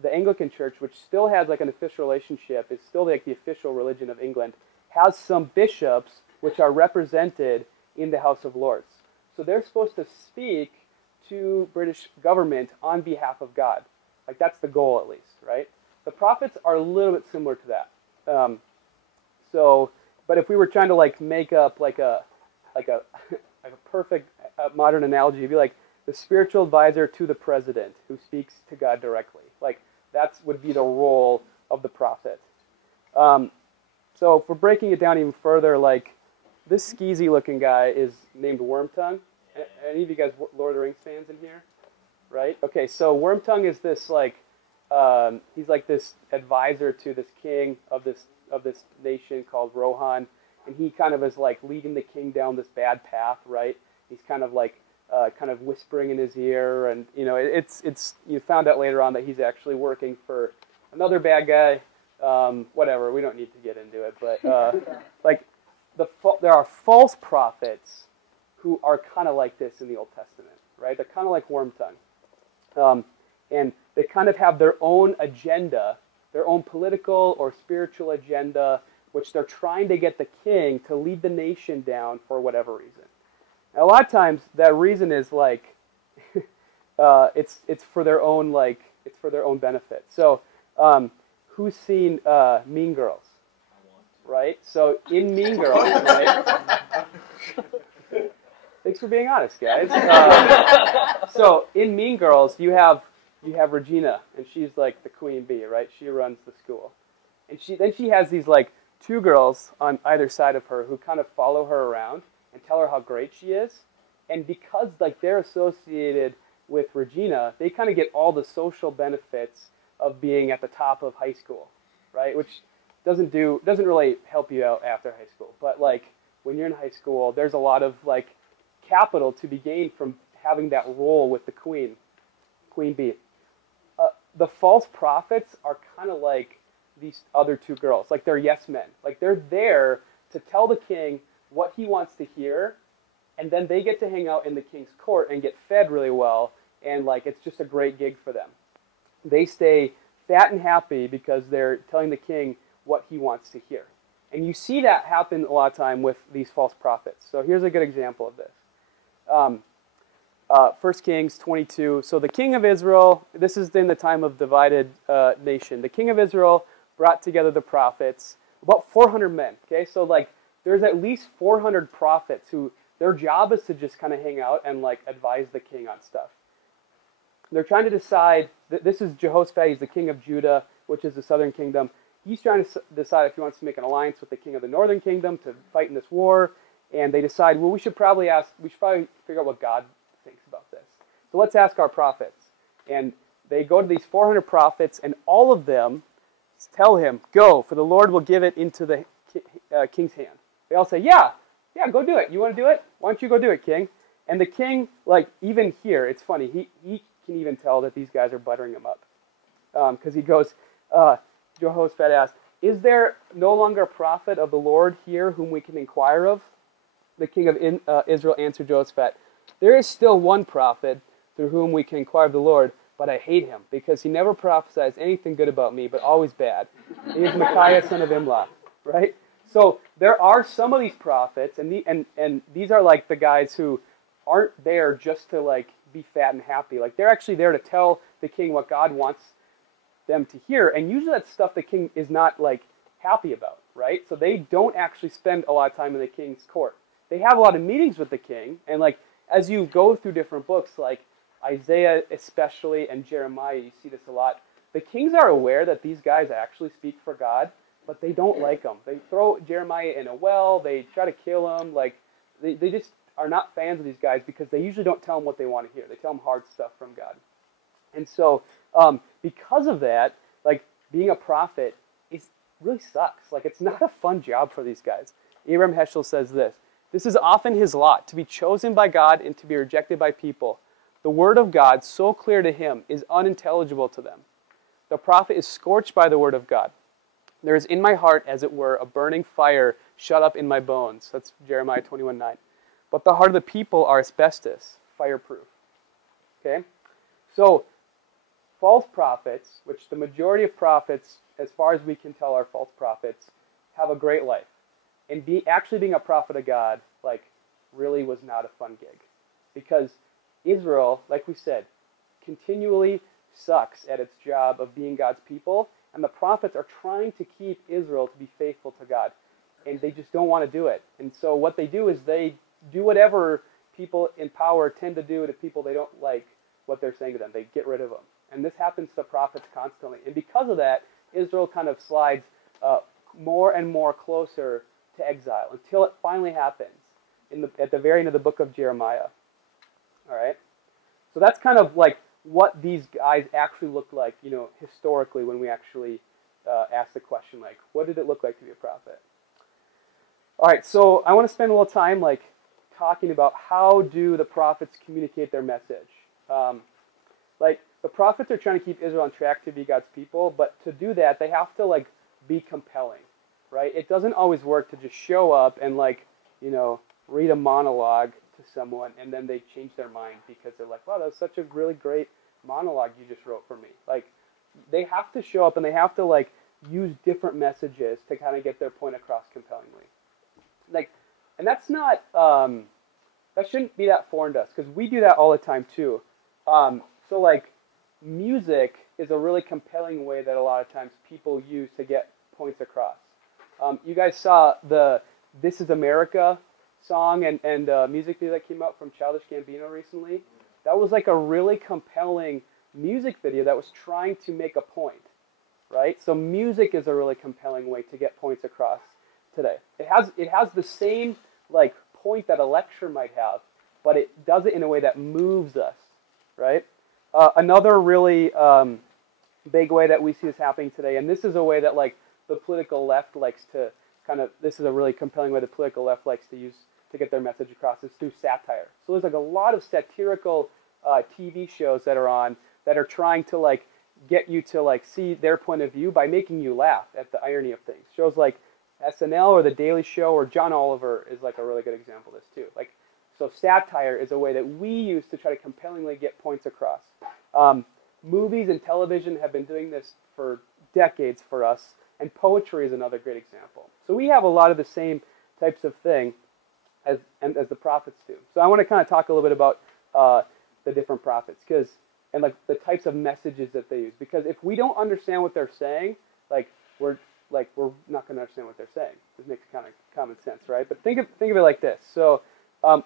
the Anglican Church, which still has like an official relationship, is still like the official religion of England, has some bishops which are represented in the House of Lords. So they're supposed to speak to British government on behalf of God. Like that's the goal, at least, right? The prophets are a little bit similar to that. But if we were trying to like make up like a perfect modern analogy, it'd be like the spiritual advisor to the president who speaks to God directly. Like that would be the role of the prophet. So if we're breaking it down even further, like this skeezy looking guy is named Wormtongue. Any of you guys Lord of the Rings fans in here? Right? Okay, so Wormtongue is this like, he's like this advisor to this king of this nation called Rohan, and he kind of is like leading the king down this bad path, right? He's kind of like kind of whispering in his ear, and it's you found out later on that he's actually working for another bad guy. Whatever, we don't need to get into it, but like there are false prophets who are kind of like this in the Old Testament, right? They're kind of like worm tongue, and they kind of have their own agenda, their own political or spiritual agenda, which they're trying to get the king to lead the nation down for whatever reason. And a lot of times that reason is like it's for their own benefit. So who's seen Mean Girls? Right? So in Mean Girls, right? Thanks for being honest, guys. So in Mean Girls, you have Regina, and she's like the queen bee, right? She runs the school, and she has these like two girls on either side of her who kind of follow her around and tell her how great she is. And because like they're associated with Regina, they kind of get all the social benefits of being at the top of high school, right? Which doesn't really help you out after high school. But like when you're in high school, there's a lot of like capital to be gained from having that role with the queen bee. The false prophets are kind of like these other two girls. Like they're yes men. Like they're there to tell the king what he wants to hear, and then they get to hang out in the king's court and get fed really well, and like it's just a great gig for them. They stay fat and happy because they're telling the king what he wants to hear. And you see that happen a lot of time with these false prophets. So here's a good example of this. 1 Kings 22. So the king of Israel, this is in the time of divided nation. The king of Israel brought together the prophets, about 400 men. Okay, so like there's at least 400 prophets who their job is to just kind of hang out and like advise the king on stuff. They're trying to decide. This is Jehoshaphat. He's the king of Judah, which is the southern kingdom. He's trying to decide if he wants to make an alliance with the king of the northern kingdom to fight in this war. And they decide, well, we should probably figure out what God thinks about this. So let's ask our prophets. And they go to these 400 prophets, and all of them tell him, go, for the Lord will give it into the king's hand. They all say, yeah, go do it. You want to do it? Why don't you go do it, king? And the king, like, even here, it's funny, he can even tell that these guys are buttering him up. Because he goes, Jehoshaphat asked, is there no longer a prophet of the Lord here whom we can inquire of? The king of Israel answered Jehoshaphat, there is still one prophet through whom we can inquire of the Lord, but I hate him, because he never prophesies anything good about me, but always bad. He is Micaiah, son of Imlah, right? So there are some of these prophets, and these are like the guys who aren't there just to like be fat and happy. Like they're actually there to tell the king what God wants them to hear, and usually that's stuff the king is not like happy about, right? So they don't actually spend a lot of time in the king's court. They have a lot of meetings with the king, and like as you go through different books, like Isaiah especially and Jeremiah, you see this a lot. The kings are aware that these guys actually speak for God, but they don't like them. They throw Jeremiah in a well. They try to kill him. Like they just are not fans of these guys because they usually don't tell them what they want to hear. They tell them hard stuff from God. And so because of that, like being a prophet really sucks. Like it's not a fun job for these guys. Abraham Heschel says this. This is often his lot, to be chosen by God and to be rejected by people. The word of God, so clear to him, is unintelligible to them. The prophet is scorched by the word of God. There is in my heart, as it were, a burning fire shut up in my bones. That's Jeremiah 21:9. But the heart of the people are asbestos, fireproof. Okay? So, false prophets, which the majority of prophets, as far as we can tell are false prophets, have a great life. And actually being a prophet of God, like, really was not a fun gig. Because Israel, like we said, continually sucks at its job of being God's people, and the prophets are trying to keep Israel to be faithful to God, and they just don't want to do it. And so what they do is they do whatever people in power tend to do to people they don't like what they're saying to them. They get rid of them. And this happens to prophets constantly. And because of that, Israel kind of slides more and more closer to exile until it finally happens at the very end of the book of Jeremiah. All right? So that's kind of like what these guys actually look like, historically when we actually ask the question, like, what did it look like to be a prophet? All right, so I want to spend a little time like talking about how do the prophets communicate their message. Like the prophets are trying to keep Israel on track to be God's people, but to do that, they have to like be compelling, right? It doesn't always work to just show up and like, read a monologue to someone and then they change their mind because they're like, wow, that was such a really great monologue you just wrote for me. Like they have to show up and they have to like use different messages to kind of get their point across compellingly. Like, and that's not, that shouldn't be that foreign to us because we do that all the time too. So like music is a really compelling way that a lot of times people use to get points across. You guys saw the This Is America song and music video that came out from Childish Gambino recently. That was like a really compelling music video that was trying to make a point, right? So music is a really compelling way to get points across today. It has the same like point that a lecture might have, but it does it in a way that moves us, right? Another really big way that we see this happening today, and this is a way that like the political left likes to this is a really compelling way the political left likes to use to get their message across, is through satire. So there's like a lot of satirical TV shows that are on that are trying to like get you to like see their point of view by making you laugh at the irony of things. Shows like SNL or The Daily Show or John Oliver is like a really good example of this too. Like, so satire is a way that we use to try to compellingly get points across. Movies and television have been doing this for decades for us, and poetry is another great example. So we have a lot of the same types of thing as the prophets do. So I want to kind of talk a little bit about the different prophets and like the types of messages that they use. Because if we don't understand what they're saying, we're not going to understand what they're saying. This makes kind of common sense, right? But think of it like this. So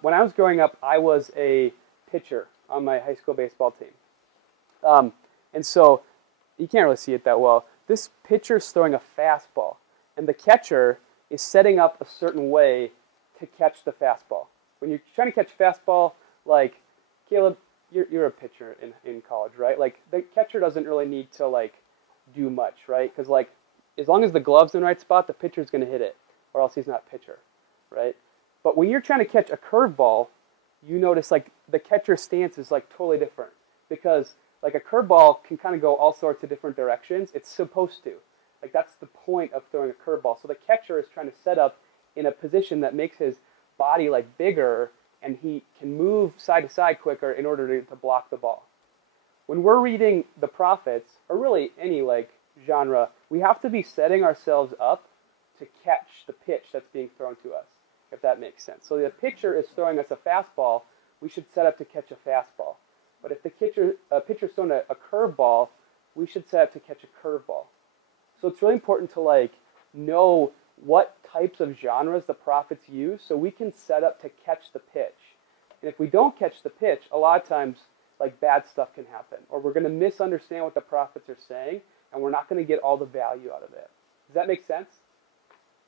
when I was growing up, I was a pitcher on my high school baseball team. And so you can't really see it that well. This pitcher's throwing a fastball, and the catcher is setting up a certain way to catch the fastball. When you're trying to catch a fastball, like Caleb, you're a pitcher in college, right? Like the catcher doesn't really need to like do much, right? Because like as long as the glove's in the right spot, the pitcher's going to hit it, or else he's not a pitcher, right? But when you're trying to catch a curveball, you notice like the catcher's stance is like totally different, because like a curveball can kind of go all sorts of different directions. It's supposed to. Like that's the point of throwing a curveball. So the catcher is trying to set up in a position that makes his body like bigger, and he can move side to side quicker in order to block the ball. When we're reading the prophets, or really any like genre, we have to be setting ourselves up to catch the pitch that's being thrown to us, if that makes sense. So the pitcher is throwing us a fastball, we should set up to catch a fastball. But if the pitcher's throwing a curveball, we should set up to catch a curveball. So it's really important to like know what types of genres the prophets use so we can set up to catch the pitch. And if we don't catch the pitch, a lot of times like bad stuff can happen, or we're going to misunderstand what the prophets are saying, and we're not going to get all the value out of it. Does that make sense?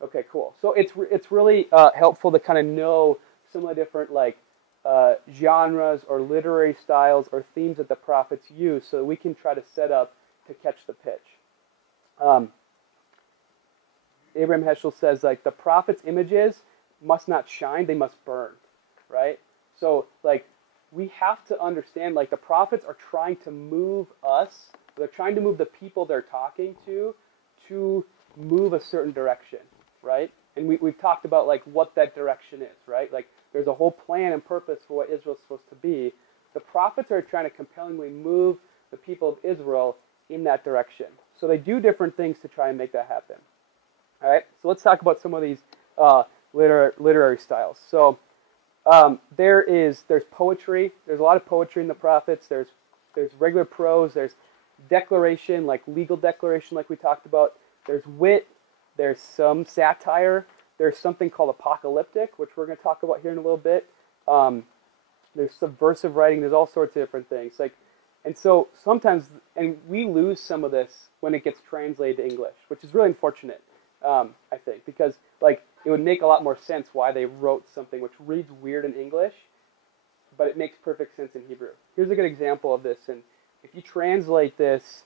Okay, cool. So it's really helpful to kind of know some of the different like genres or literary styles or themes that the prophets use, so that we can try to set up to catch the pitch. Abraham Heschel says like the prophets' images must not shine; they must burn. Right? So like we have to understand like the prophets are trying to move us. They're trying to move the people they're talking to move a certain direction, right? And we've talked about like what that direction is, right? Like there's a whole plan and purpose for what Israel's supposed to be. The prophets are trying to compellingly move the people of Israel in that direction. So they do different things to try and make that happen. All right, so let's talk about some of these literary styles. So there's poetry. There's a lot of poetry in the prophets. There's regular prose. There's declaration, like legal declaration, like we talked about. There's wit. There's some satire. There's something called apocalyptic, which we're going to talk about here in a little bit. There's subversive writing. There's all sorts of different things. And so sometimes, and we lose some of this when it gets translated to English, which is really unfortunate, I think, because like it would make a lot more sense why they wrote something which reads weird in English, but it makes perfect sense in Hebrew. Here's a good example of this, and if you translate this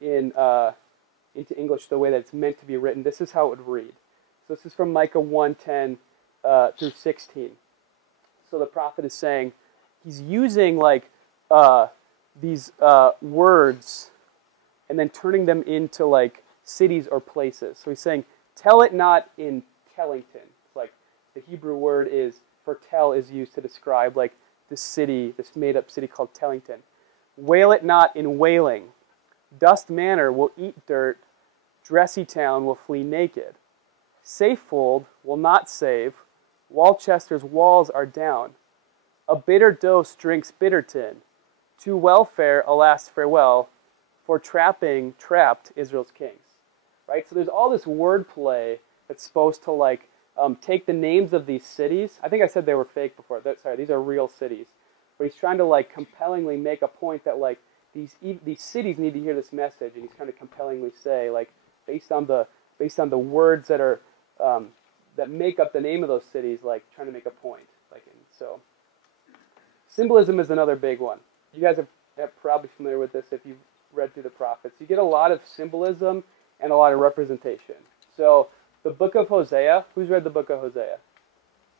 into English the way that it's meant to be written, this is how it would read. So this is from Micah 1:10 through 16. So the prophet is saying, he's using like these words and then turning them into like cities or places. So he's saying, tell it not in Tellington. It's like the Hebrew word is for tell is used to describe like this city, this made-up city called Tellington. Wail it not in wailing. Dust Manor will eat dirt. Dressy Town will flee naked. Safefold will not save. Walchester's walls are down. A bitter dose drinks Bitterton. To welfare, alas, farewell. For trapping, trapped Israel's kings. Right? So there's all this wordplay that's supposed to like take the names of these cities. I think I said they were fake before. Sorry, these are real cities. But he's trying to like compellingly make a point that like these cities need to hear this message, and he's trying to compellingly say like based on the words that are that make up the name of those cities, like trying to make a point. Like and so, symbolism is another big one. You guys are probably familiar with this if you've read through the prophets. You get a lot of symbolism and a lot of representation. So the book of Hosea. Who's read the book of Hosea?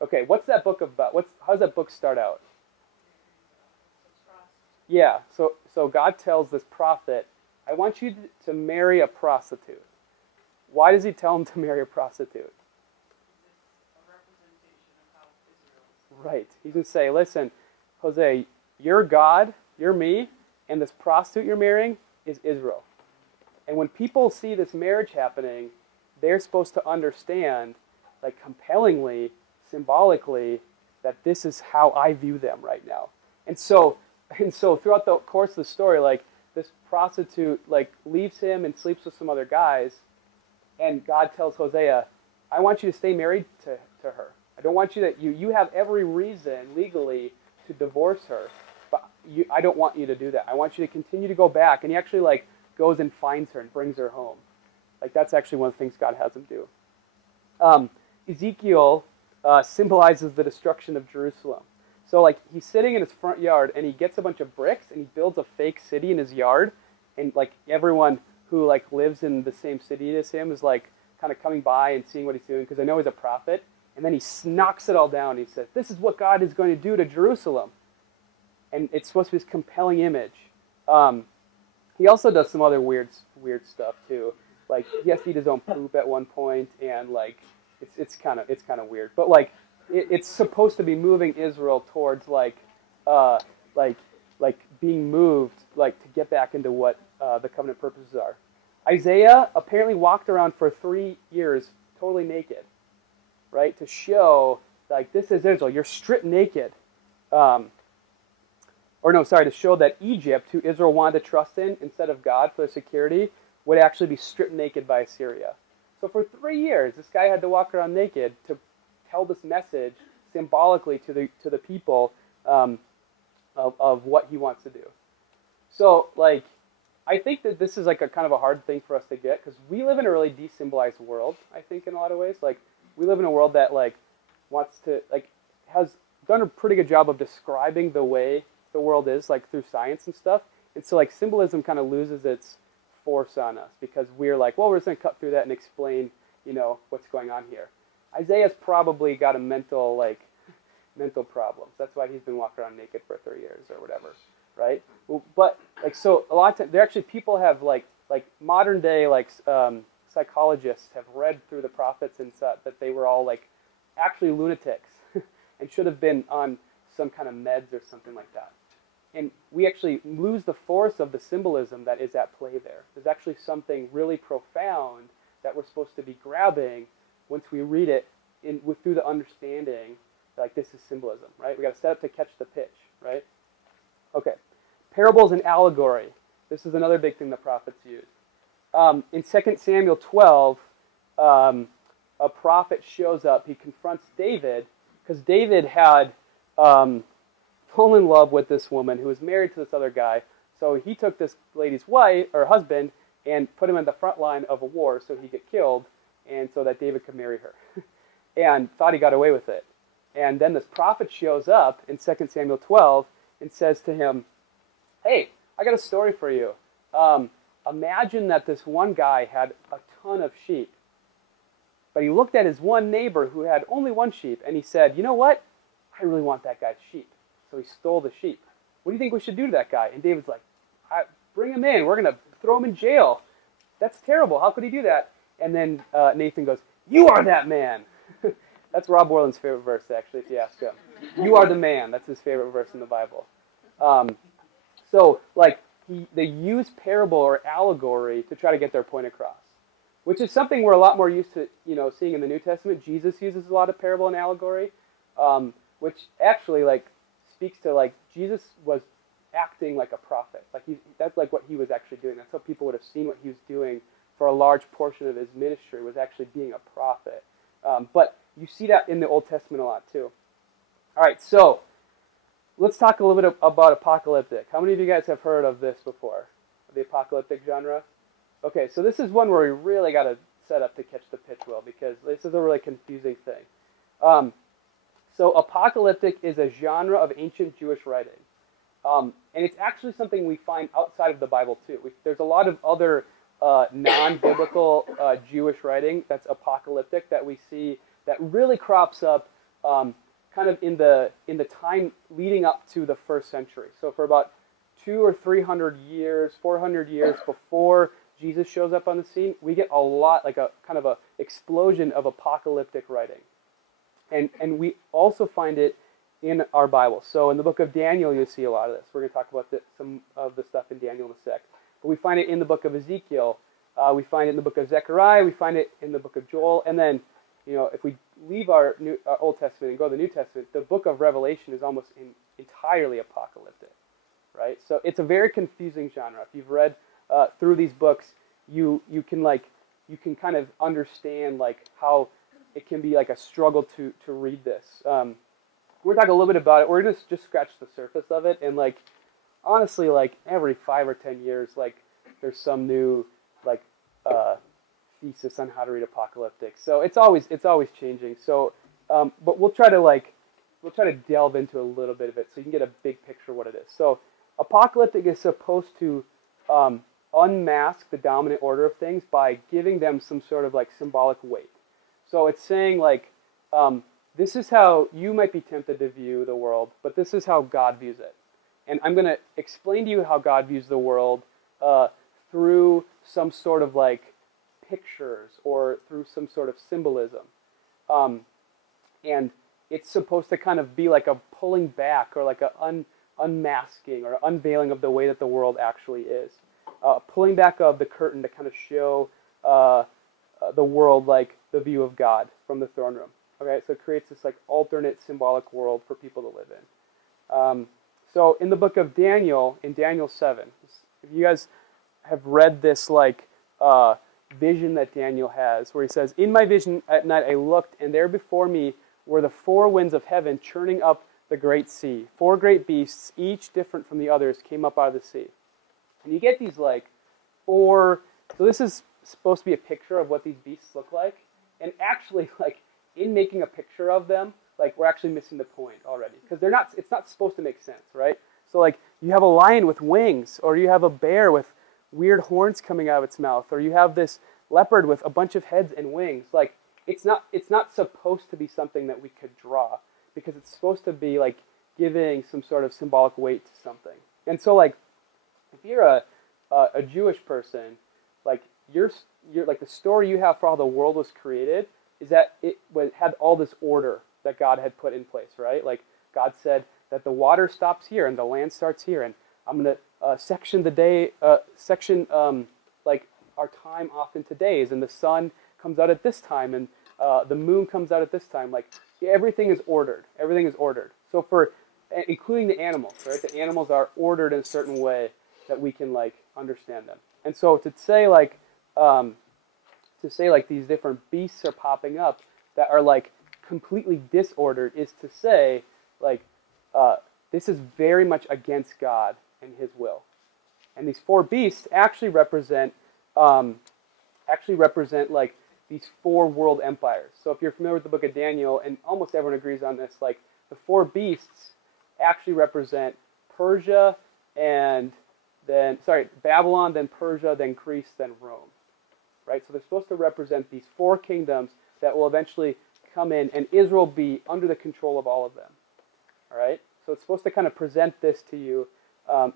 Okay, what's that book about? How does that book start out? Yeah, so God tells this prophet, I want you to marry a prostitute. Why does he tell him to marry a prostitute? It's a representation of how Israel is. Right. He's going to say, listen, Hosea, you're God, you're me, and this prostitute you're marrying is Israel. And when people see this marriage happening, they're supposed to understand, like compellingly, symbolically, that this is how I view them right now. And so throughout the course of the story, like this prostitute like leaves him and sleeps with some other guys, and God tells Hosea, I want you to stay married to her. I don't want you have every reason legally to divorce her, but I don't want you to do that. I want you to continue to go back. And he actually like goes and finds her and brings her home. Like that's actually one of the things God has him do. Ezekiel symbolizes the destruction of Jerusalem. So like he's sitting in his front yard and he gets a bunch of bricks and he builds a fake city in his yard, and like everyone who like lives in the same city as him is like kind of coming by and seeing what he's doing because they know he's a prophet. And then he knocks it all down. He says, this is what God is going to do to Jerusalem. And it's supposed to be this compelling image. He also does some other weird stuff too. Like he has to eat his own poop at one point, and like it's kind of weird. But like it's supposed to be moving Israel towards like being moved like to get back into what the covenant purposes are. Isaiah apparently walked around for 3 years totally naked, right? To show like this is Israel. You're stripped naked. To show that Egypt, who Israel wanted to trust in instead of God for their security, would actually be stripped naked by Assyria. So for 3 years, this guy had to walk around naked to tell this message symbolically to the people of what he wants to do. So, like, I think that this is like a kind of a hard thing for us to get because we live in a really desymbolized world. I think in a lot of ways, like we live in a world that like wants to like has done a pretty good job of describing the way the world is like through science and stuff. And so like symbolism kind of loses its force on us because we're like, well, we're just going to cut through that and explain, what's going on here. Isaiah's probably got a mental problems. That's why he's been walking around naked for 3 years or whatever, right? But like so, a lot of times, there actually people have like modern day psychologists have read through the prophets and said that they were all like actually lunatics and should have been on some kind of meds or something like that. And we actually lose the force of the symbolism that is at play there. There's actually something really profound that we're supposed to be grabbing once we read it through the understanding that like this is symbolism, right? We got to set up to catch the pitch, right? Okay, parables and allegory. This is another big thing the prophets use. In 2 Samuel 12, a prophet shows up. He confronts David because David had fallen in love with this woman who was married to this other guy. So he took this lady's wife or husband and put him in the front line of a war so he'd get killed, and so that David could marry her, and thought he got away with it. And then this prophet shows up in 2 Samuel 12 and says to him, hey, I got a story for you. Imagine that this one guy had a ton of sheep, But he looked at his one neighbor who had only one sheep, and he said, you know what? I really want that guy's sheep. So he stole the sheep. What do you think we should do to that guy? And David's like, bring him in. We're going to throw him in jail. That's terrible. How could he do that? And then Nathan goes, you are that man. That's Rob Borland's favorite verse, actually, if you ask him. You are the man. That's his favorite verse in the Bible. So, like, they use parable or allegory to try to get their point across, which is something we're a lot more used to, seeing in the New Testament. Jesus uses a lot of parable and allegory, which actually, like, speaks to, like, Jesus was acting like a prophet. Like, that's like what he was actually doing. That's how people would have seen what he was doing for a large portion of his ministry, was actually being a prophet. But you see that in the Old Testament a lot too. All right, so let's talk a little bit about apocalyptic. How many of you guys have heard of this before? The apocalyptic genre? Okay, so this is one where we really got to set up to catch the pitch well, because this is a really confusing thing. So apocalyptic is a genre of ancient Jewish writing. And it's actually something we find outside of the Bible too. There's a lot of other non-biblical Jewish writing that's apocalyptic that we see that really crops up kind of in the time leading up to the first century. So for about 200 or 300 years, 400 years before Jesus shows up on the scene, we get a lot, like a kind of a explosion of apocalyptic writing. And we also find it in our Bible. So in the book of Daniel, you'll see a lot of this. We're going to talk about some of the stuff in Daniel in a sec. But we find it in the book of Ezekiel. We find it in the book of Zechariah. We find it in the book of Joel. And then, if we leave our Old Testament and go to the New Testament, the book of Revelation is almost entirely apocalyptic, right? So it's a very confusing genre. If you've read through these books, you can kind of understand like how it can be like a struggle to read this. We're talking a little bit about it. We're going to just scratch the surface of it, and like honestly, like every 5 or 10 years, like there's some new like thesis on how to read apocalyptic. So it's always changing. So, but we'll try to delve into a little bit of it so you can get a big picture of what it is. So apocalyptic is supposed to unmask the dominant order of things by giving them some sort of like symbolic weight. So it's saying like, this is how you might be tempted to view the world, but this is how God views it. And I'm going to explain to you how God views the world through some sort of like pictures or through some sort of symbolism. And it's supposed to kind of be like a pulling back or like a unmasking or unveiling of the way that the world actually is. Pulling back of the curtain to kind of show the world like the view of God from the throne room. Okay, so it creates this like alternate symbolic world for people to live in. So in the book of Daniel, in Daniel 7, if you guys have read this like vision that Daniel has, where he says, in my vision at night I looked, and there before me were the 4 winds of heaven churning up the great sea. 4 great beasts, each different from the others, came up out of the sea. And you get these like 4, so this is supposed to be a picture of what these beasts look like. And actually, like, in making a picture of them, like, we're actually missing the point already. Because it's not supposed to make sense, right? So, like, you have a lion with wings, or you have a bear with weird horns coming out of its mouth, or you have this leopard with a bunch of heads and wings. Like, it's not supposed to be something that we could draw, because it's supposed to be, like, giving some sort of symbolic weight to something. And so, like, if you're a Jewish person, like, you're like the story you have for how the world was created is that it had all this order that God had put in place, right? Like God said that the water stops here and the land starts here, and I'm going to section the day, like our time off into days, and the sun comes out at this time, and the moon comes out at this time. Like everything is ordered. Everything is ordered. So including the animals, right? The animals are ordered in a certain way that we can like understand them. And so to say like these different beasts are popping up that are like completely disordered is to say like this is very much against God and His will. And these 4 beasts actually represent like these 4 world empires. So if you're familiar with the book of Daniel, and almost everyone agrees on this, like the 4 beasts actually represent Babylon, then Persia, then Greece, then Rome. right? So they're supposed to represent these 4 kingdoms that will eventually come in, and Israel be under the control of all of them. All right? So it's supposed to kind of present this to you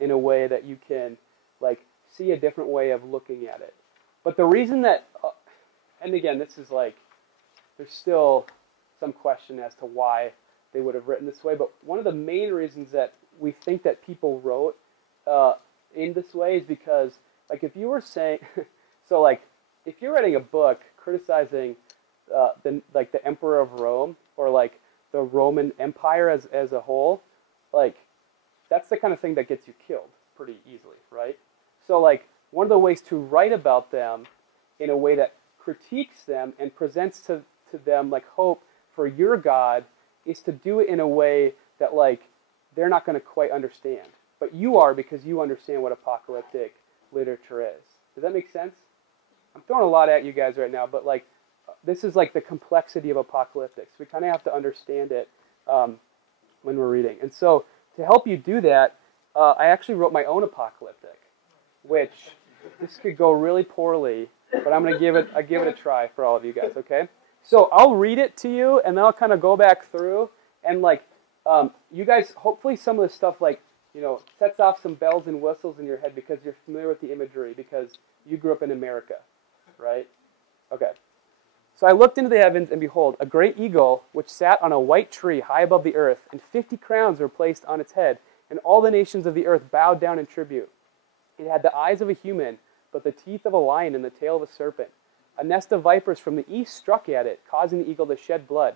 in a way that you can like see a different way of looking at it. But the reason that, and again, this is like, there's still some question as to why they would have written this way, but one of the main reasons that we think that people wrote in this way is because, like, if you were saying, so like, if you're writing a book criticizing the Emperor of Rome or like the Roman Empire as a whole, like, that's the kind of thing that gets you killed pretty easily, right? So like, one of the ways to write about them in a way that critiques them and presents to them like hope for your God is to do it in a way that like they're not going to quite understand, but you are, because you understand what apocalyptic literature is. Does that make sense? I'm throwing a lot at you guys right now, but like this is like the complexity of apocalyptics. We kind of have to understand it when we're reading. And so to help you do that, I actually wrote my own apocalyptic, which this could go really poorly, but I'm going to give it a try for all of you guys, okay? So I'll read it to you, and then I'll kind of go back through, and like you guys, hopefully some of the stuff like, you know, sets off some bells and whistles in your head because you're familiar with the imagery because you grew up in America, right? Okay. So I looked into the heavens, and behold, a great eagle, which sat on a white tree high above the earth, and 50 crowns were placed on its head, and all the nations of the earth bowed down in tribute. It had the eyes of a human, but the teeth of a lion and the tail of a serpent. A nest of vipers from the east struck at it, causing the eagle to shed blood.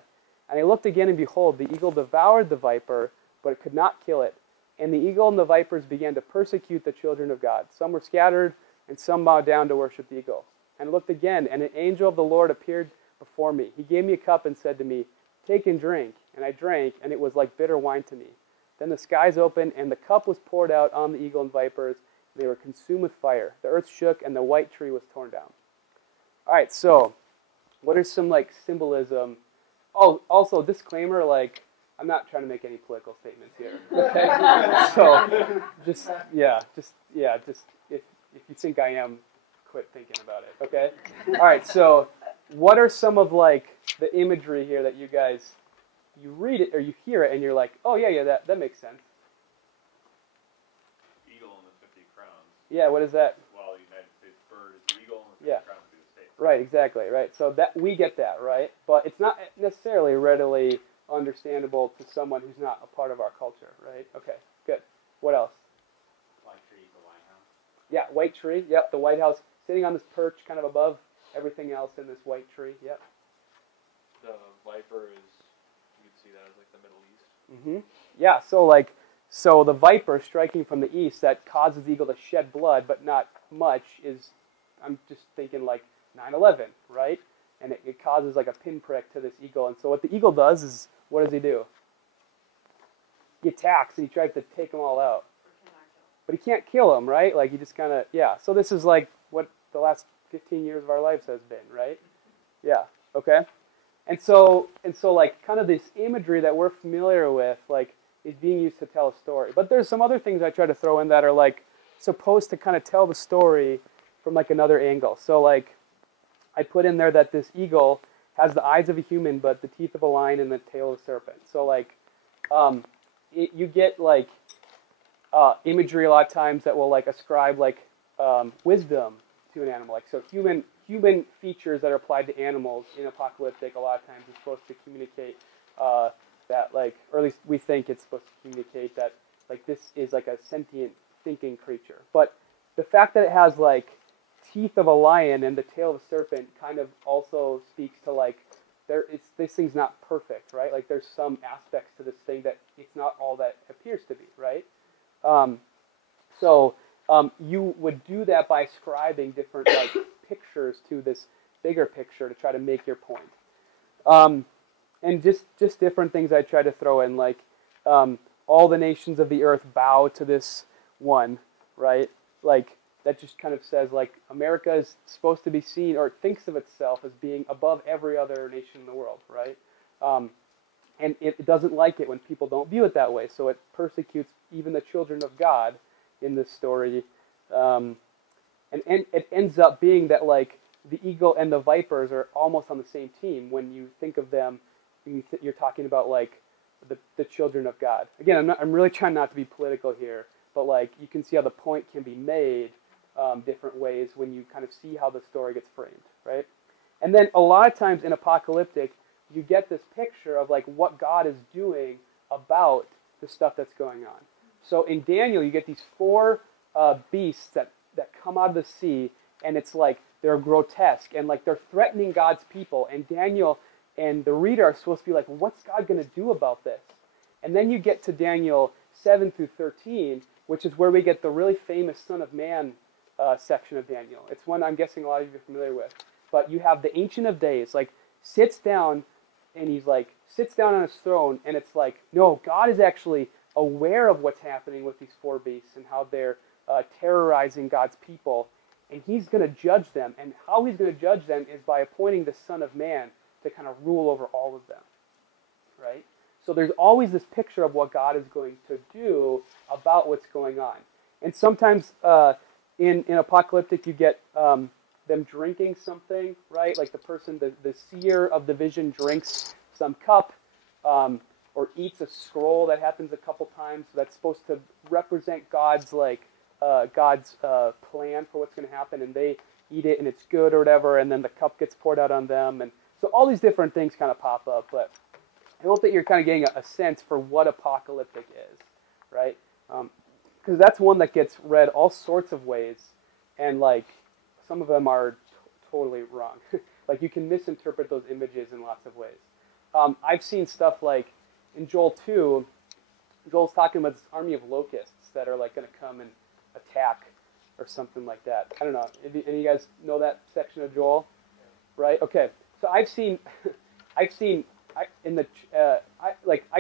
And I looked again, and behold, the eagle devoured the viper, but it could not kill it. And the eagle and the vipers began to persecute the children of God. Some were scattered, and some bowed down to worship the eagle. And I looked again, and an angel of the Lord appeared before me. He gave me a cup and said to me, "Take and drink." And I drank, and it was like bitter wine to me. Then the skies opened, and the cup was poured out on the eagle and vipers. And they were consumed with fire. The earth shook, and the white tree was torn down. All right, so what are some like symbolism? Oh, also disclaimer, like I'm not trying to make any political statements here. Okay, so just if you think I am, quit thinking about it. Okay. All right, so what are some of like the imagery here that you guys, you read it or you hear it and you're like, oh yeah, that makes sense. Eagle and the 50 crowns. Yeah, what is that? Well, the United States bird is eagle and the 50 Yeah. crowns would be the state. Right, exactly, right. So that we get that, right? But it's not necessarily readily understandable to someone who's not a part of our culture, right? Okay, good. What else? White tree, the White House. Yeah, white tree. Yep, the White House sitting on this perch kind of above everything else in this white tree. Yep. The viper is, you could see that as like the Middle East. Mm-hmm. Yeah, so the viper striking from the east that causes the eagle to shed blood, but not much, is, I'm just thinking like 9/11, right? And it causes like a pinprick to this eagle. And so what the eagle does is, what does he do? He attacks and he tries to take them all out. But he can't kill them, right? Like he just kind of, yeah. So this is like what the last 15 years of our lives has been, right? Yeah, okay. And so like kind of this imagery that we're familiar with, like, is being used to tell a story. But there's some other things I try to throw in that are like supposed to kind of tell the story from like another angle. So like I put in there that this eagle has the eyes of a human, but the teeth of a lion and the tail of a serpent. So like you get like imagery a lot of times that will like ascribe like wisdom to an animal. Like so human features that are applied to animals in apocalyptic a lot of times is supposed to communicate that like, or at least we think it's supposed to communicate that like this is like a sentient thinking creature. But the fact that it has like teeth of a lion and the tail of a serpent kind of also speaks to like this thing's not perfect, right? Like there's some aspects to this thing that it's not all that appears to be, right? So you would do that by ascribing different like pictures to this bigger picture to try to make your point. And just different things I try to throw in, like all the nations of the earth bow to this one, right? Like that just kind of says like America is supposed to be seen or thinks of itself as being above every other nation in the world, right? And it doesn't like it when people don't view it that way, so it persecutes even the children of God in this story. And it ends up being that like the eagle and the vipers are almost on the same team when you think of them. You're talking about like the children of God. Again, I'm really trying not to be political here, but like you can see how the point can be made different ways when you kind of see how the story gets framed, right? And then a lot of times in apocalyptic, you get this picture of like what God is doing about the stuff that's going on. So in Daniel, you get these four beasts that come out of the sea, and it's like they're grotesque, and like they're threatening God's people. And Daniel and the reader are supposed to be like, what's God going to do about this? And then you get to Daniel 7 through 13, which is where we get the really famous Son of Man section of Daniel. It's one I'm guessing a lot of you are familiar with. But you have the Ancient of Days, like, sits down, and he's like, sits down on his throne, and it's like, no, God is actually aware of what's happening with these four beasts and how they're terrorizing God's people, and he's going to judge them. And how he's going to judge them is by appointing the Son of Man to kind of rule over all of them, right? So there's always this picture of what God is going to do about what's going on. And sometimes in apocalyptic, you get them drinking something, right? Like the person, the seer of the vision drinks some cup or eats a scroll. That happens a couple times. So that's supposed to represent God's plan for what's going to happen, and they eat it and it's good or whatever, and then the cup gets poured out on them. And so all these different things kind of pop up, but I hope that you're kind of getting a sense for what apocalyptic is, right? Because that's one that gets read all sorts of ways, and like some of them are totally wrong. Like you can misinterpret those images in lots of ways. I've seen stuff like in Joel 2, Joel's talking about this army of locusts that are like going to come and attack or something like that. I don't know. Any of you guys know that section of Joel? Right? Okay. So I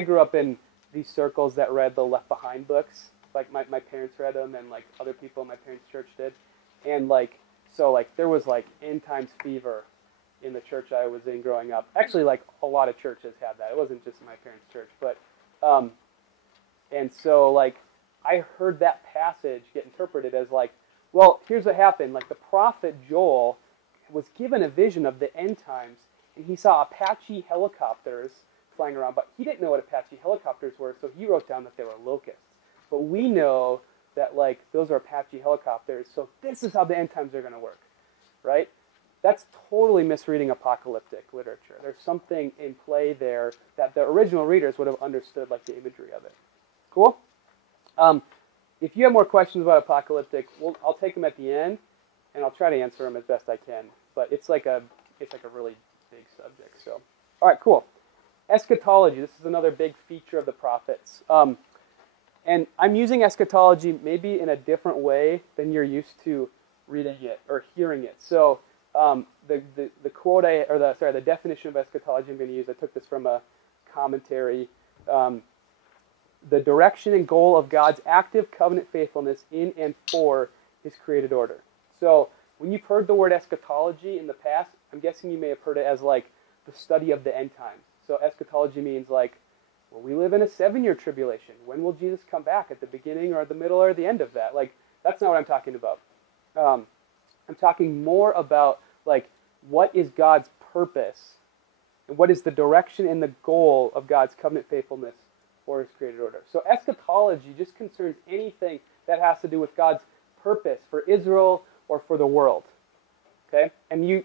grew up in these circles that read the Left Behind books. Like my parents read them, and like other people in my parents' church did. And like, so like there was like end times fever in the church I was in growing up. Actually, like a lot of churches had that. It wasn't just my parents' church, but and so like I heard that passage get interpreted as like, well, here's what happened. Like the prophet Joel was given a vision of the end times, and he saw Apache helicopters flying around, but he didn't know what Apache helicopters were, so he wrote down that they were locusts. But we know that like those are Apache helicopters, so this is how the end times are going to work, right? That's totally misreading apocalyptic literature. There's something in play there that the original readers would have understood, like the imagery of it. Cool? If you have more questions about apocalyptic, I'll take them at the end, and I'll try to answer them as best I can. But it's like a really big subject. So, all right, cool. Eschatology. This is another big feature of the prophets. And I'm using eschatology maybe in a different way than you're used to reading it or hearing it. So the quote the definition of eschatology I'm going to use, I took this from a commentary. The direction and goal of God's active covenant faithfulness in and for his created order. So when you've heard the word eschatology in the past, I'm guessing you may have heard it as like the study of the end times. So eschatology means like, well, we live in a 7-year tribulation. When will Jesus come back? At the beginning or the middle or the end of that? Like, that's not what I'm talking about. I'm talking more about like what is God's purpose and what is the direction and the goal of God's covenant faithfulness for his created order. So eschatology just concerns anything that has to do with God's purpose for Israel or for the world. Okay? And you're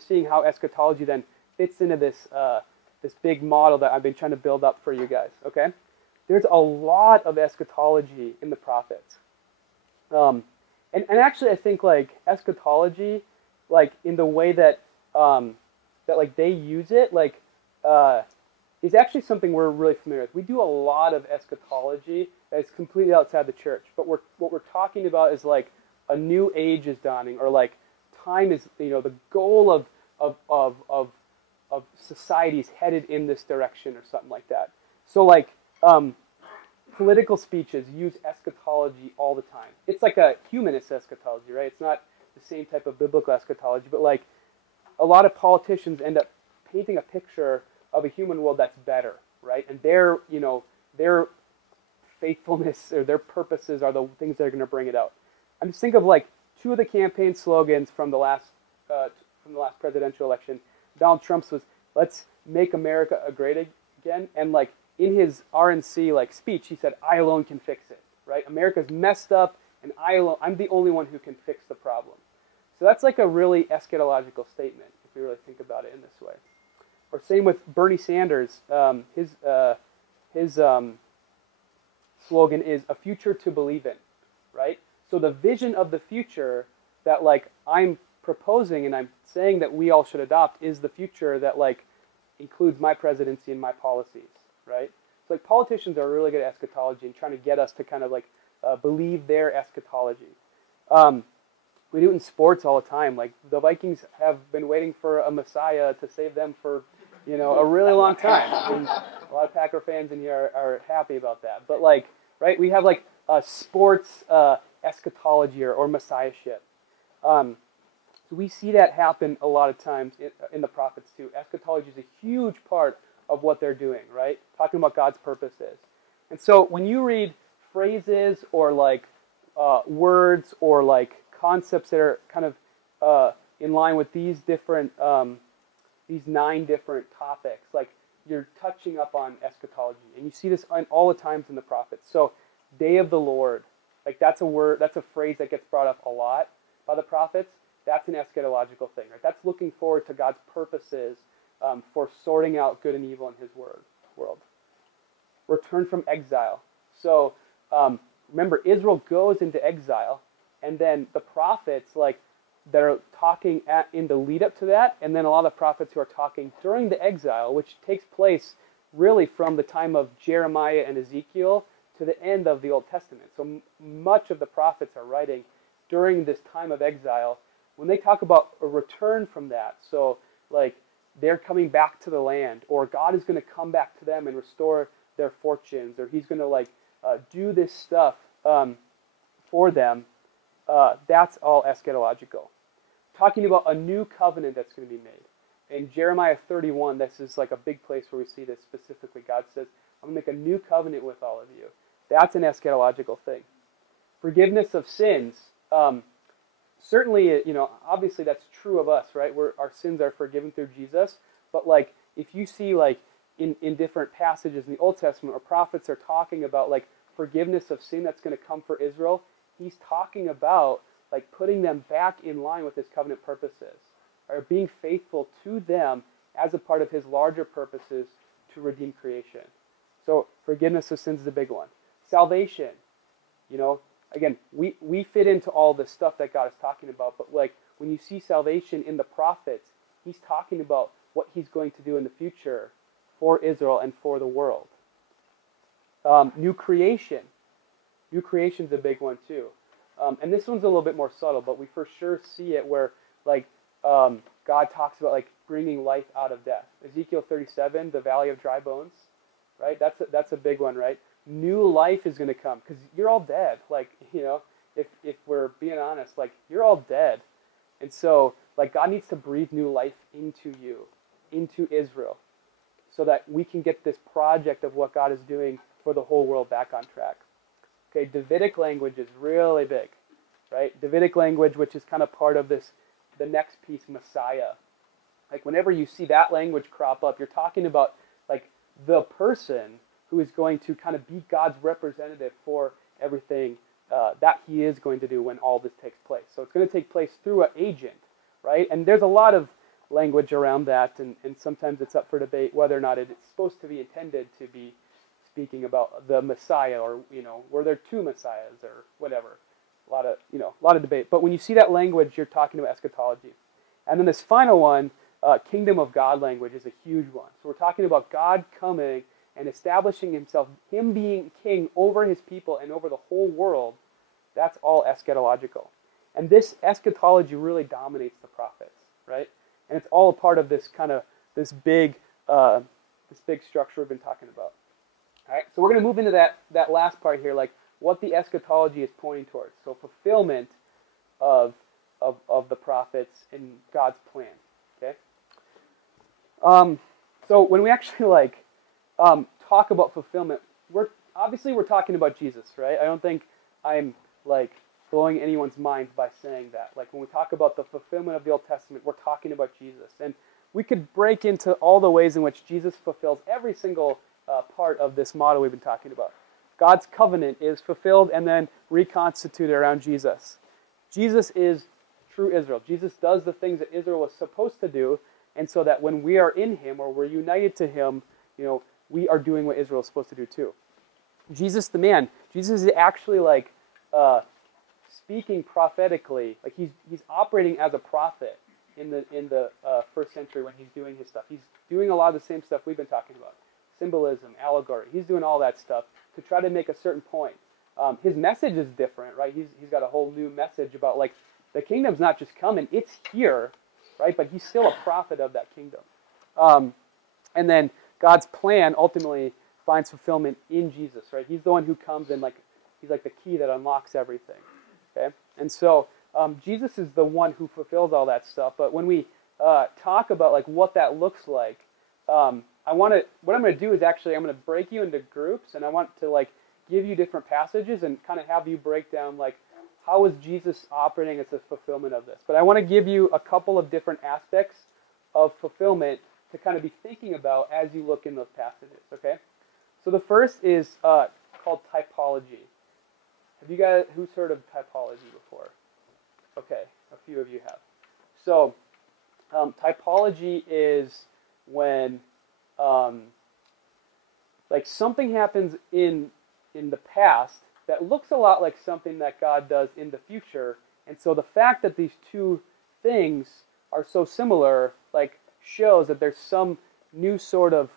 seeing how eschatology then fits into this this big model that I've been trying to build up for you guys. Okay? There's a lot of eschatology in the prophets. And actually I think like eschatology, like in the way that that like they use it, like is actually something we're really familiar with. We do a lot of eschatology that's completely outside the church, but what we're talking about is like a new age is dawning, or like time is, the goal of society is headed in this direction or something like that. So like political speeches use eschatology all the time. It's like a humanist eschatology, right? It's not the same type of biblical eschatology, but like a lot of politicians end up painting a picture of a human world that's better, right? And their faithfulness or their purposes are the things that are going to bring it out. I'm just thinking of like two of the campaign slogans from the last from the last presidential election. Donald Trump's was, let's make America great again. And like in his RNC like speech, he said, I alone can fix it, right? America's messed up, and I'm the only one who can fix the problem. So that's like a really eschatological statement, if we really think about it in this way. Or same with Bernie Sanders. His slogan is a future to believe in, right? So the vision of the future that like I'm proposing and I'm saying that we all should adopt is the future that like includes my presidency and my policies, right? So like politicians are really good at eschatology and trying to get us to kind of like believe their eschatology. We do it in sports all the time. Like the Vikings have been waiting for a Messiah to save them for, a really long time. And a lot of Packer fans in here are happy about that. But like, right, we have like a sports eschatology or messiahship. So we see that happen a lot of times in the prophets too. Eschatology is a huge part of what they're doing, right? Talking about God's purposes. And so when you read phrases or like words or like concepts that are kind of in line with these different, these 9 different topics, like you're touching up on eschatology. And you see this all the times in the prophets. So day of the Lord, like that's a word, that's a phrase that gets brought up a lot by the prophets. That's an eschatological thing, right? That's looking forward to God's purposes for sorting out good and evil in his world. Return from exile. So remember, Israel goes into exile, and then the prophets like that are talking in the lead up to that, and then a lot of prophets who are talking during the exile, which takes place really from the time of Jeremiah and Ezekiel to the end of the Old Testament. So much of the prophets are writing during this time of exile. When they talk about a return from that, so like they're coming back to the land, or God is going to come back to them and restore their fortunes, or he's going to like do this stuff for them, that's all eschatological. Talking about a new covenant that's going to be made. In Jeremiah 31, this is like a big place where we see this specifically. God says, I'm going to make a new covenant with all of you. That's an eschatological thing. Forgiveness of sins. Certainly, obviously that's true of us, right? Our sins are forgiven through Jesus. But like, if you see like in different passages in the Old Testament where prophets are talking about like forgiveness of sin that's going to come for Israel, he's talking about like putting them back in line with his covenant purposes, or being faithful to them as a part of his larger purposes to redeem creation. So forgiveness of sins is a big one. Salvation, again, we fit into all this stuff that God is talking about, but like when you see salvation in the prophets, he's talking about what he's going to do in the future for Israel and for the world. New creation. New creation is a big one too. And this one's a little bit more subtle, but we for sure see it where like God talks about like bringing life out of death. Ezekiel 37, the valley of dry bones, right? That's a big one, right? New life is going to come because you're all dead. Like, if we're being honest, like you're all dead. And so like God needs to breathe new life into you, into Israel, so that we can get this project of what God is doing for the whole world back on track. Okay, Davidic language is really big, right? Davidic language, which is kind of part of this, the next piece, Messiah. Like whenever you see that language crop up, you're talking about like the person who is going to kind of be God's representative for everything that he is going to do when all this takes place. So it's going to take place through an agent, right? And there's a lot of language around that, and sometimes it's up for debate whether or not it's supposed to be intended to be speaking about the Messiah, or were there 2 Messiahs or whatever. A lot of debate. But when you see that language, you're talking about eschatology. And then this final one, kingdom of God language, is a huge one. So we're talking about God coming and establishing himself, him being king over his people and over the whole world. That's all eschatological. And this eschatology really dominates the prophets, right? And it's all a part of this kind of, this big structure we've been talking about. All right, so we're going to move into that last part here, like what the eschatology is pointing towards. So fulfillment of the prophets in God's plan. Okay. So when we actually talk about fulfillment, we're talking about Jesus, right? I don't think I'm blowing anyone's mind by saying that. Like when we talk about the fulfillment of the Old Testament, we're talking about Jesus. And we could break into all the ways in which Jesus fulfills every single part of this model we've been talking about. God's covenant is fulfilled and then reconstituted around Jesus. Jesus is true Israel. Jesus does the things that Israel was supposed to do, and so that when we are in him or we're united to him, we are doing what Israel is supposed to do too. Jesus the man. Jesus is actually like speaking prophetically. Like he's operating as a prophet in the first century when he's doing his stuff. He's doing a lot of the same stuff we've been talking about. Symbolism, allegory. He's doing all that stuff to try to make a certain point. His message is different, right? He's got a whole new message about like the kingdom's not just coming, it's here, right? But he's still a prophet of that kingdom. And then God's plan ultimately finds fulfillment in Jesus, right? He's the one who comes and he's like the key that unlocks everything. Okay? And so Jesus is the one who fulfills all that stuff. But when we talk about like what that looks like, what I'm going to do is actually I'm going to break you into groups, and I want to like give you different passages and kind of have you break down like how is Jesus operating as the fulfillment of this. But I want to give you a couple of different aspects of fulfillment to kind of be thinking about as you look in those passages. Okay? So the first is called typology. Have you guys, who's heard of typology before? Okay, a few of you have. So typology is when like something happens in the past that looks a lot like something that God does in the future, and so the fact that these two things are so similar like shows that there's some new sort of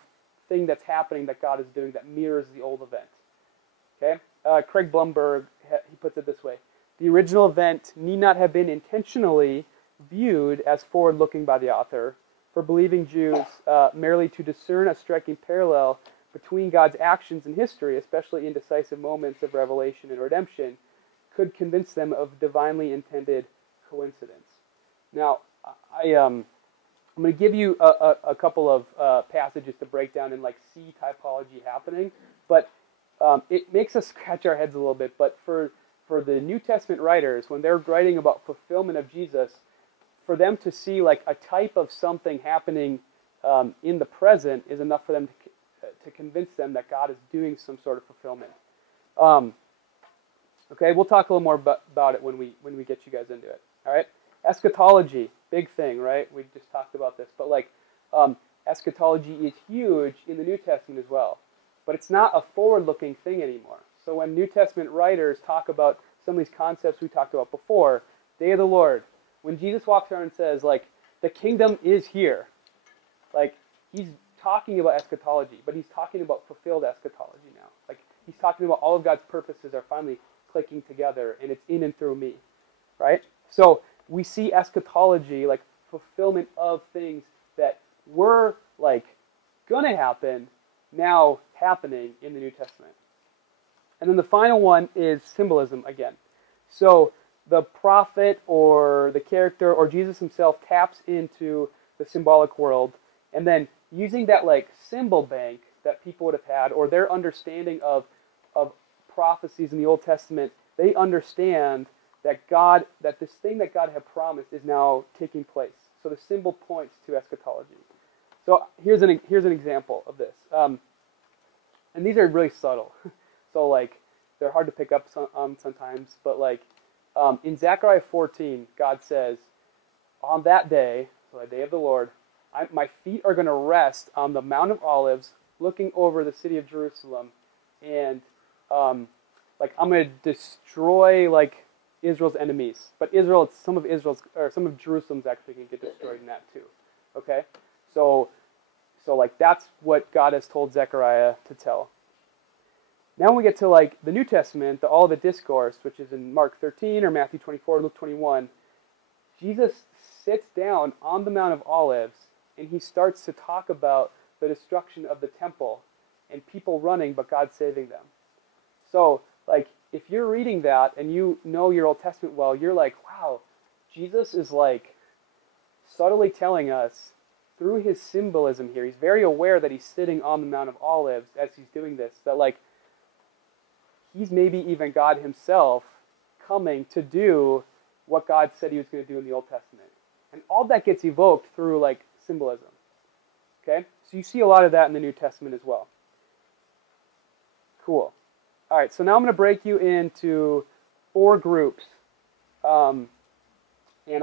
thing that's happening that God is doing that mirrors the old event. Okay? Craig Blumberg, he puts it this way: the original event need not have been intentionally viewed as forward-looking by the author, for believing Jews merely to discern a striking parallel between God's actions in history, especially in decisive moments of revelation and redemption, could convince them of divinely intended coincidence. Now, I'm going to give you a couple of passages to break down and like see typology happening, but it makes us scratch our heads a little bit. But for the New Testament writers, when they're writing about fulfillment of Jesus, for them to see like a type of something happening in the present is enough for them to convince them that God is doing some sort of fulfillment. Okay, we'll talk a little more about it when we get you guys into it. All right, eschatology, big thing, right? We just talked about this, but like eschatology is huge in the New Testament as well, but it's not a forward-looking thing anymore. So when New Testament writers talk about some of these concepts we talked about before, Day of the Lord, when Jesus walks around and says like the kingdom is here, like he's talking about eschatology, but he's talking about fulfilled eschatology now. Like he's talking about all of God's purposes are finally clicking together, and it's in and through me, right? So we see eschatology like fulfillment of things that were like gonna happen now happening in the New Testament. And then the final one is symbolism again. So the prophet or the character or Jesus himself taps into the symbolic world, and then using that like symbol bank that people would have had or their understanding of prophecies in the Old Testament, they understand that this thing that God had promised is now taking place. So the symbol points to eschatology. So here's an example of this, and these are really subtle. So like they're hard to pick up sometimes, but like in Zechariah 14, God says, "On that day, so the day of the Lord, my feet are going to rest on the Mount of Olives, looking over the city of Jerusalem, and like I'm going to destroy like Israel's enemies. But some of Jerusalem's actually going to get destroyed in that too. Okay, so like that's what God has told Zechariah to tell. Now when we get to like the New Testament, the Olivet Discourse, which is in Mark 13 or Matthew 24, Luke 21, Jesus sits down on the Mount of Olives and he starts to talk about the destruction of the temple and people running, but God saving them. So, like, if you're reading that and you know your Old Testament well, you're like, wow, Jesus is like subtly telling us through his symbolism here, he's very aware that he's sitting on the Mount of Olives as he's doing this, that like he's maybe even God himself coming to do what God said he was going to do in the Old Testament. And all that gets evoked through like symbolism. Okay? So you see a lot of that in the New Testament as well. Cool. All right, so now I'm going to break you into 4 groups. And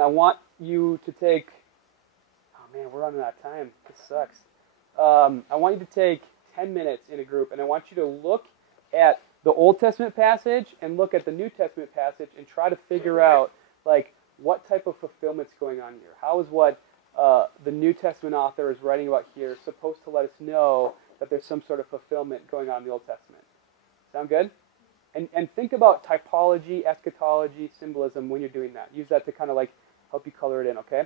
I want you to take, oh man, we're running out of time. This sucks. I want you to take 10 minutes in a group, and I want you to look at the Old Testament passage and look at the New Testament passage and try to figure out like what type of fulfillment's going on here. How is what the New Testament author is writing about here supposed to let us know that there's some sort of fulfillment going on in the Old Testament? Sound good? And think about typology, eschatology, symbolism when you're doing that. Use that to kind of like help you color it in, okay?